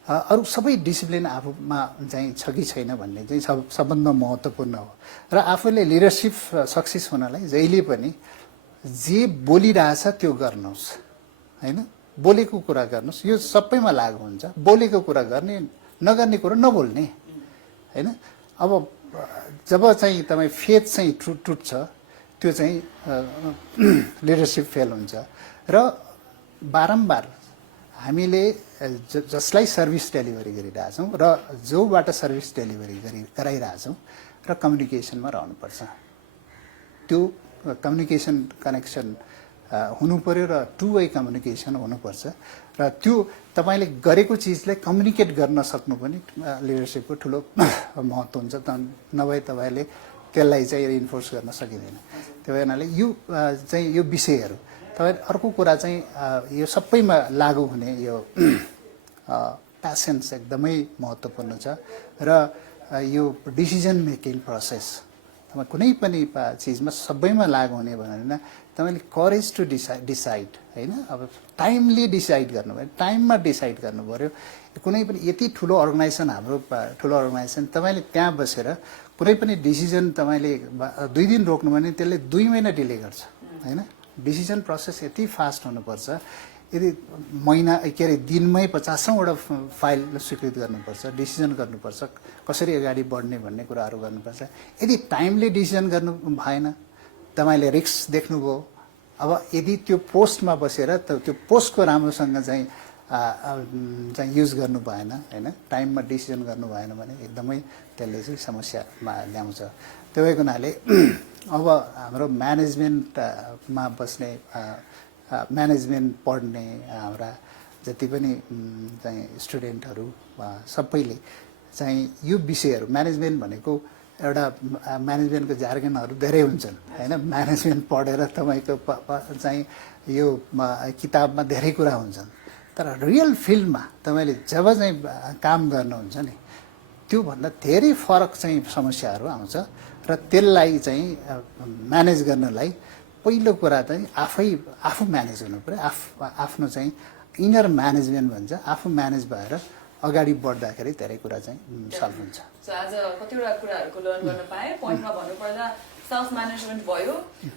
अरू सबै डिसिप्लिन आफूमा चाहिँ छ कि छैन भन्ने चाहिँ सबभन्दा महत्त्वपूर्ण हो। र आफूले लिडरसिप सक्सेस हुनलाई जहिले पनि जे बोलिरहेछ त्यो गर्नुहोस्, होइन? बोलेको कुरा गर्नुहोस्, यो सबैमा लागु हुन्छ। बोलेको कुरा गर्ने, नगर्ने कुरा नबोल्ने, होइन? अब जब चाहिँ तपाईँ फेथ चाहिँ टुट्छ, त्यो चाहिँ लिडरसिप फेल हुन्छ। र बारम्बार हामीले जसलाई सर्भिस डेलिभरी गरिरहेछौँ र जोबाट सर्भिस डेलिभरी गराइरहेछौँ र कम्युनिकेसनमा रहनुपर्छ। त्यो कम्युनिकेसन कनेक्सन हुनु पर्यो र टु वे कम्युनिकेसन हुनुपर्छ। र त्यो तपाईँले गरेको चिजलाई कम्युनिकेट गर्न सक्नु पनि लिडरसिपको ठुलो महत्त्व हुन्छ। नभए तपाईँले त्यसलाई चाहिँ रिइन्फोर्स गर्न सकिँदैन। त्यो हुनाले यो चाहिँ यो विषयहरू तपाईँ अर्को कुरा चाहिँ यो सबैमा लागु हुने यो प्यासेन्स एकदमै महत्त्वपूर्ण छ। र यो डिसिजन मेकिङ प्रोसेस तपाईँ कुनै पनि चिजमा सबैमा लागु हुने भनेर तपाईँले करेज टु डिसाइड, होइन? अब टाइमली डिसाइड गर्नु भयो, टाइममा डिसाइड गर्नु पऱ्यो। कुनै पनि यति ठुलो अर्गनाइजेसन, हाम्रो ठुलो अर्गनाइजेसन, तपाईँले त्यहाँ बसेर कुनै पनि डिसिजन तपाईँले 2 दिन रोक्नु भने त्यसले 2 महिना डिले गर्छ, होइन? डिसिजन प्रोसेस यति फास्ट हुनुपर्छ। यदि महिना के अरे दिनमै 50औँवटा फाइल स्वीकृत गर्नुपर्छ, डिसिजन गर्नुपर्छ, कसरी अगाडि बढ्ने भन्ने कुराहरू गर्नुपर्छ। यदि टाइमली डिसिजन गर्नु भएन, तपाईँले रिस्क देख्नुभयो, अब यदि त्यो पोस्टमा बसेर त्यो पोस्टको राम्रोसँग चाहिँ चाहिँ युज गर्नु भएन होइन, टाइममा डिसिजन गर्नु भएन भने एकदमै त्यसले चाहिँ समस्यामा ल्याउँछ। त्यो भएको हुनाले अब हाम्रो म्यानेजमेन्टमा बस्ने म्यानेजमेन्ट पढ्ने हाम्रा जति पनि चाहिँ स्टुडेन्टहरू सबैले चाहिँ यो विषयहरू, म्यानेजमेन्ट भनेको एउटा म्यानेजमेन्टको जार्गनहरू धेरै हुन्छन् होइन, म्यानेजमेन्ट पढेर तपाईँको चाहिँ यो किताबमा धेरै कुरा हुन्छन्, तर रियल फिल्डमा तपाईँले जब चाहिँ काम गर्नुहुन्छ नि त्योभन्दा धेरै फरक चाहिँ समस्याहरू आउँछ र त्यसलाई चाहिँ म्यानेज गर्नलाई पहिलो कुरा चाहिँ आफू म्यानेज हुनु पऱ्यो। आफ्नो चाहिँ इनर म्यानेजमेन्ट भन्छ, आफू म्यानेज भएर अगाडि बढ्दाखेरि धेरै कुरा चाहिँ सल्भ हुन्छ। सो आज कतिवटा कुराहरूको लर्न गर्न पाएँ। पोइन्टमा भन्नुपर्दा सेल्फ म्यानेजमेन्ट भयो,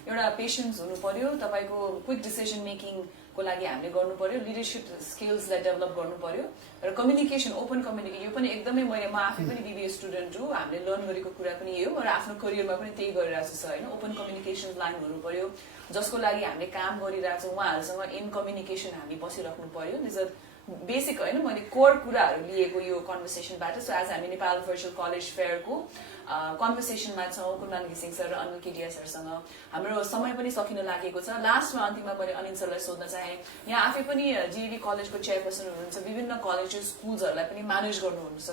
एउटा पेसेन्स हुनु पर्यो, तपाईँको क्विक डिसिजन मेकिङको लागि हामीले गर्नु पर्यो, लिडरसिप स्किल्सलाई डेभलप गर्नु पर्यो र कम्युनिकेसन, ओपन कम्युनिकेसन, यो पनि एकदमै म आफै पनि बिबिए स्टुडेन्ट हो, हामीले लर्न गरेको कुरा पनि यही हो र आफ्नो करियरमा पनि त्यही गरिरहेको छ होइन। ओपन कम्युनिकेसन लाइन हुनु पर्यो, जसको लागि हामीले काम गरिरहेछौँ उहाँहरूसँग इन कम्युनिकेसन हामी बसिराख्नु पर्यो। बेसिक होइन, मैले कोर कुराहरू लिएको यो कन्भर्सेसनबाट। सो आज हामी नेपाल भर्चुअल कलेज फेयरको कन्भर्सेसनमा छौँ कुनाल घिसिङ सर र अनिल केडिया सरसँग। हाम्रो समय पनि सकिन लागेको छ। लास्टमा अन्तिममा मैले अनिल सरलाई सोध्न चाहेँ, यहाँ आफै पनि जिएडी कलेजको चेयरपर्सन हुनुहुन्छ, विभिन्न कलेजेस स्कुल्सहरूलाई पनि म्यानेज गर्नुहुन्छ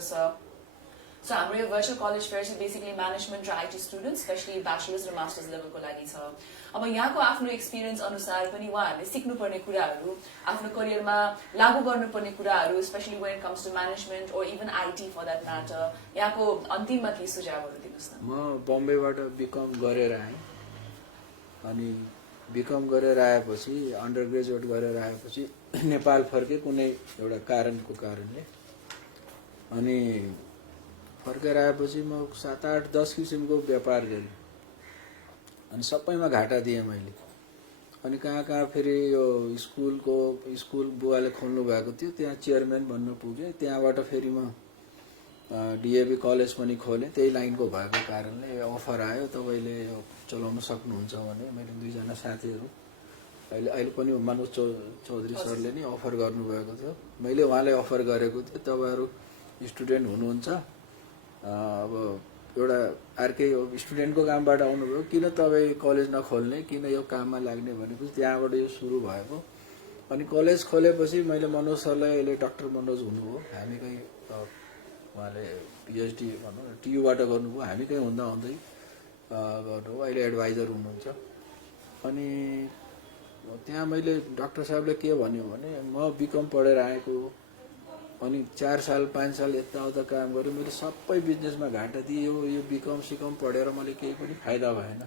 सो हाम्रो यो भर्चुअल कलेज फेयर चाहिँ बेसिकली म्यानेजमेन्ट र आइटी स्टुडेन्ट्स, स्पेसली ब्याचलर्स र मास्टर्स लेभलको लागि छ। अब यहाँको आफ्नो एक्सपिरियन्स अनुसार पनि उहाँहरूले सिक्नुपर्ने कुराहरू, आफ्नो करियरमा लागू गर्नुपर्ने कुराहरू, specially when it comes to management or even IT for that matter, यहाँको अन्तिममा के सुझावहरू दिनुहोस् न। म बम्बईबाट बिकम गरेर आएँ, अनि बिकम गरेर आएपछि अन्डर ग्रेजुएट गरेर आएपछि नेपाल फर्केँ कुनै एउटा कारणको कारणले। अनि फर्केर आएपछि म 7, 8, 10 किसिमको व्यापार गरेँ, अनि सबैमा घाटा दिएँ मैले। अनि कहाँ फेरि यो स्कुल बुवाले खोल्नु भएको थियो, त्यहाँ चेयरम्यान बन्न पुगेँ। त्यहाँबाट फेरि म डिएभी कलेज पनि खोलेँ, त्यही लाइनको भएको कारणले अफर आयो, तपाईँले यो चलाउन सक्नुहुन्छ भने। मैले 2 जना साथीहरू, अहिले पनि मनोज चौधरी सरले नि अफर गर्नुभएको थियो, मैले उहाँलाई अफर गरेको थिएँ, तपाईँहरू स्टुडेन्ट हुनुहुन्छ, अब एउटा अर्कै स्टुडेन्टको कामबाट आउनुभयो, किन तपाईँ कलेज नखोल्ने, किन यो काममा लाग्ने भनेपछि त्यहाँबाट यो सुरु भएको। अनि कलेज खोलेपछि मैले मनोज सरलाई, अहिले डाक्टर मनोज हुनुभयो, हामीकै उहाँले पिएचडी भनौँ न टियुबाट गर्नुभयो, हामीकै हुँदा हुँदै गर्नुभयो, अहिले एडभाइजर हुनुहुन्छ। अनि त्यहाँ मैले डाक्टर साहबले के भन्यो भने, म बिकम पढेर आएको, अनि 4 साल 5 साल यताउता काम गरेँ, मैले सबै बिजनेसमा घाटा दिएँ, यो बिकम सिकम पढेर मैले केही पनि फाइदा भएन।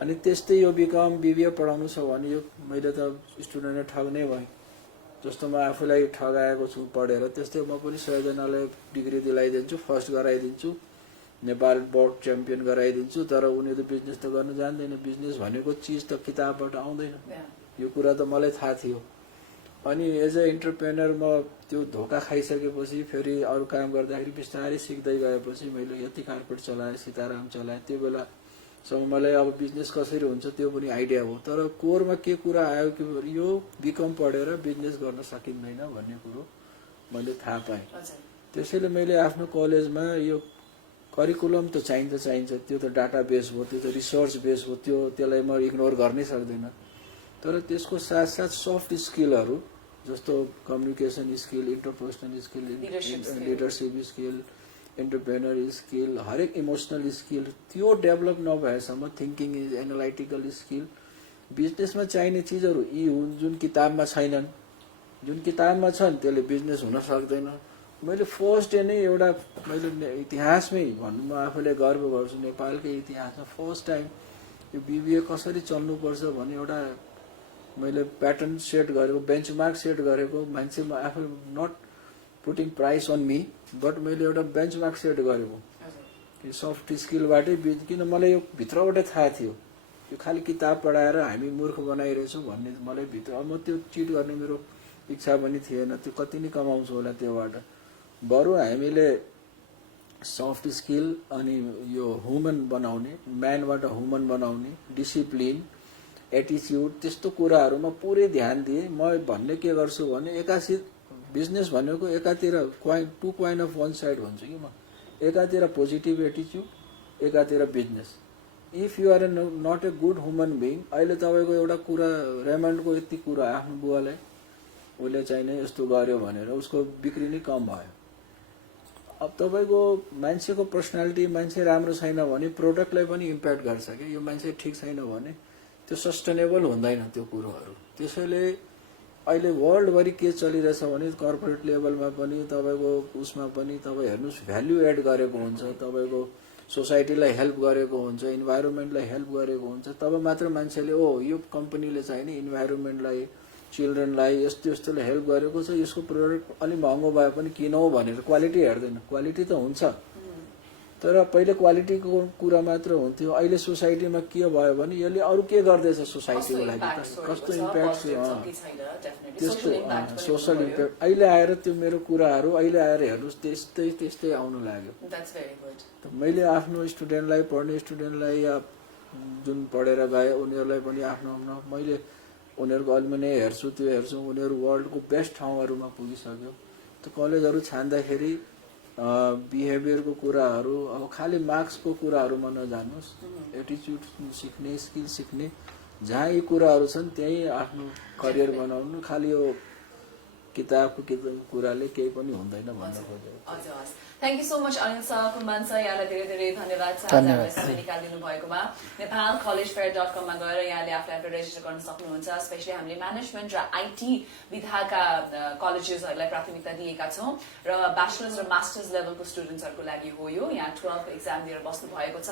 अनि त्यस्तै यो बिकम बिबिए पढाउनु छ भने यो मैले त स्टुडेन्टलाई ठग्नै भएँ, जस्तो म आफूलाई ठगाएको छु पढेर, त्यस्तै म पनि 100 जनालाई डिग्री दिलाइदिन्छु, फर्स्ट गराइदिन्छु, नेपाल बोर्ड च्याम्पियन गराइदिन्छु, तर उनीहरू बिजनेस त गर्न जान्दैन। बिजनेस भनेको चिज त किताबबाट आउँदैन, यो कुरा त मलाई थाहा थियो। अनि एज अ इन्टरप्रेनर म त्यो धोका खाइसकेपछि फेरि अरू काम गर्दाखेरि बिस्तारै सिक्दै गएपछि मैले यति कार्पेट चलाएँ, सीताराम चलाएँ, त्यो बेलासम्म मलाई अब बिजनेस कसरी हुन्छ त्यो पनि आइडिया हो। तर कोरमा के कुरा आयो कि यो बिकम पढेर बिजनेस गर्न सकिँदैन भन्ने कुरो मैले थाहा पाएँ। त्यसैले मैले आफ्नो कलेजमा यो करिकुलम त चाहिन्छ, त्यो त डाटा बेस हो, त्यो त रिसर्च बेस हो, त्यसलाई म इग्नोर गर्नै सक्दैन। तर त्यसको साथसाथ सफ्ट स्किलहरू जस्तो communication skill, interpersonal skill, leadership skill, entrepreneur skill, हरेक इमोसनल स्किल, त्यो डेभलप नभएसम्म, थिङ्किङ इज एनालाइटिकल स्किल, बिजनेसमा चाहिने चिजहरू यी हुन् जुन किताबमा छैनन्। जुन किताबमा छन् त्यसले बिजनेस हुन सक्दैन। मैले फर्स्ट डे नै एउटा मैले इतिहासमै भन्नु, म आफूले गर्व गर्छु, नेपालकै इतिहासमा फर्स्ट टाइम यो बिबिए कसरी चल्नुपर्छ भन्ने एउटा मैले प्याटर्न सेट गरेको, बेन्चमार्क सेट गरेको। मान्छे म आफू not putting price on me, but मैले एउटा बेन्चमार्क सेट गरेको सफ्ट स्किलबाटै। किन मलाई यो भित्रबाटै थाहा थियो, यो खालि किताब पढाएर हामी मूर्ख बनाइरहेछौँ भन्ने मलाई भित्र, म त्यो चिट गर्ने मेरो इच्छा पनि थिएन। त्यो कति नै कमाउँछु होला त्योबाट। बरु हामीले सफ्ट स्किल अनि यो ह्युमन बनाउने, म्यानबाट ह्युमन बनाउने, डिसिप्लिन, एटिच्युड त्यस्तो कुराहरूमा पुरै ध्यान दिए। म भन्ने के गर्छु भने एकासी बिजनेस भनेको एकातिर two coin of one side भन्छु कि म। एकातिर पोजिटिभ एटिच्युड, एकातिर business. If you are not a good human being, अहिले तपाईँको एउटा कुरा रेमन्डको यति कुरा आफ्नो बुवालाई उसले चाहिँ नै यस्तो गर्यो भनेर उसको बिक्री नै कम भयो। अब तपाईँको मान्छेको पर्सनालिटी मान्छे राम्रो छैन भने प्रोडक्टलाई पनि इम्प्याक्ट गर्छ कि यो मान्छे ठिक छैन भने त्यो सस्टेनेबल हुँदैन त्यो कुरोहरू। त्यसैले अहिले वर्ल्डभरि के चलिरहेछ भने कर्पोरेट लेभलमा पनि तपाईँको उसमा पनि तपाईँ हेर्नुहोस् भ्याल्यु एड गरेको हुन्छ, तपाईँको सोसाइटीलाई हेल्प गरेको हुन्छ, इन्भाइरोमेन्टलाई हेल्प गरेको हुन्छ, तब मात्र मान्छेले ओ यो कम्पनीले चाहिँ नि इन्भाइरोमेन्टलाई चिल्ड्रेनलाई यस्तो यस्तोले हेल्प गरेको छ, यसको प्रोडक्ट अलिक महँगो भए पनि किनौँ भनेर क्वालिटी हेर्दैन। क्वालिटी त हुन्छ तर पहिले क्वालिटीको कुरा मात्र हुन्थ्यो। अहिले सोसाइटीमा के भयो भने यसले अरू के गर्दैछ सोसाइटीको लागि, कस्तो इम्प्याक्ट, त्यस्तो सोसल इम्प्याक्ट। अहिले आएर त्यो मेरो कुराहरू अहिले आएर हेर्नुहोस् त्यस्तै त्यस्तै आउनु लाग्यो। मैले आफ्नो स्टुडेन्टलाई, पढ्ने स्टुडेन्टलाई या जुन पढेर गए उनीहरूलाई पनि आफ्नो आफ्नो मैले उनीहरूको अल्मुनी हेर्छु, त्यो हेर्छु, उनीहरू वर्ल्डको बेस्ट ठाउँहरूमा पुगिसक्यो। त्यो कलेजहरू छान्दाखेरि बिहेभियरको कुराहरू, अब खालि मार्क्सको कुराहरूमा नजानुहोस्, एटिच्युड सिक्ने, स्किल सिक्ने, जहाँ यी कुराहरू छन् त्यहीँ आफ्नो करियर बनाउनु। खालि यो किताबको कुराले केही पनि हुँदैन भन्न खोजेको। Thank you so much Anil sir, Kuman sir, यहाँलाई धेरै धेरै धन्यवाद छ हामीलाई समय निकालिदिनु भएकोमा। नेपाल कलेज फेयर.com मा गएर यहाँले आफूलाई आफै रेजिस्टर गर्न सक्नुहुन्छ। स्पेशली हामीले म्यानेजमेन्ट र आइटी विधाका कलेजेसहरूलाई प्राथमिकता दिएका छौँ र ब्याचलर्स र मास्टर्स लेभलको स्टुडेन्ट्सहरूको लागि हो यो। यहाँ 12 एक्जाम दिएर बस्नु भएको छ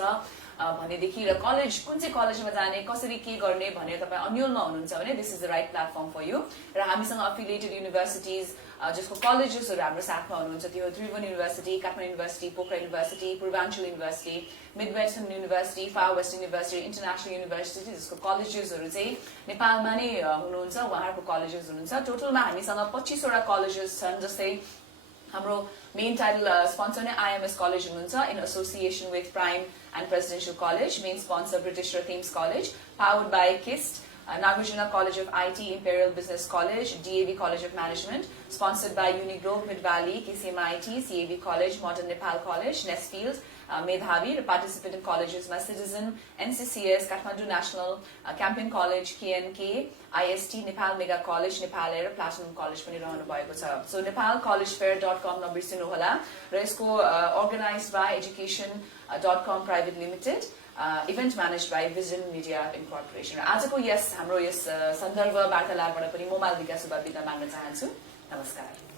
भनेदेखि र कलेज कुन चाहिँ कलेजमा जाने, कसरी के गर्ने भनेर तपाईँ अन्यलमा हुनुहुन्छ भने this is the right platform for you. र हामीसँग एफिलिएटेड युनिभर्सिटिज जसको कलेजेसहरू हाम्रो साथमा हुनुहुन्छ त्यो Tribhuvan university, Kathmandu university, Pokhara university, Purvanchal University, Midwestern University, Far West University, International University, जसको कलेजेसहरू चाहिँ नेपालमा नै हुनुहुन्छ, उहाँहरूको कलेजेस हुनुहुन्छ। टोटलमा हामीसँग 25 वटा कलेजेस छन्। जस्तै हाम्रो मेन टाइटल स्पोन्सर नै IMS कलेज हुनुहुन्छ in association with prime and presidential college, main sponsor British र Thames college, powered by KIST, Nagarjuna College of IT, Imperial Business College, DAV College of Management, sponsored by Unigrove, Mid Valley, KCMIT, CAB College, Modern Nepal College, Nesfield, Medhavi, participant colleges, Citizen, NCCS, Kathmandu National, Campion College, KNK, IST, Nepal Mega College, Nepal Air, Platinum College पनि रहनु भएको छ। So nepalcollegefair.com नबिर्सिनु होला र यसको organized by education.com Private Limited, event managed by Vision Media Incorporation। आजको हाम्रो यस सन्दर्भ वार्तालापबाट पनि म मालविका सुब्बा बिदा माग्न चाहन्छु। नमस्कार।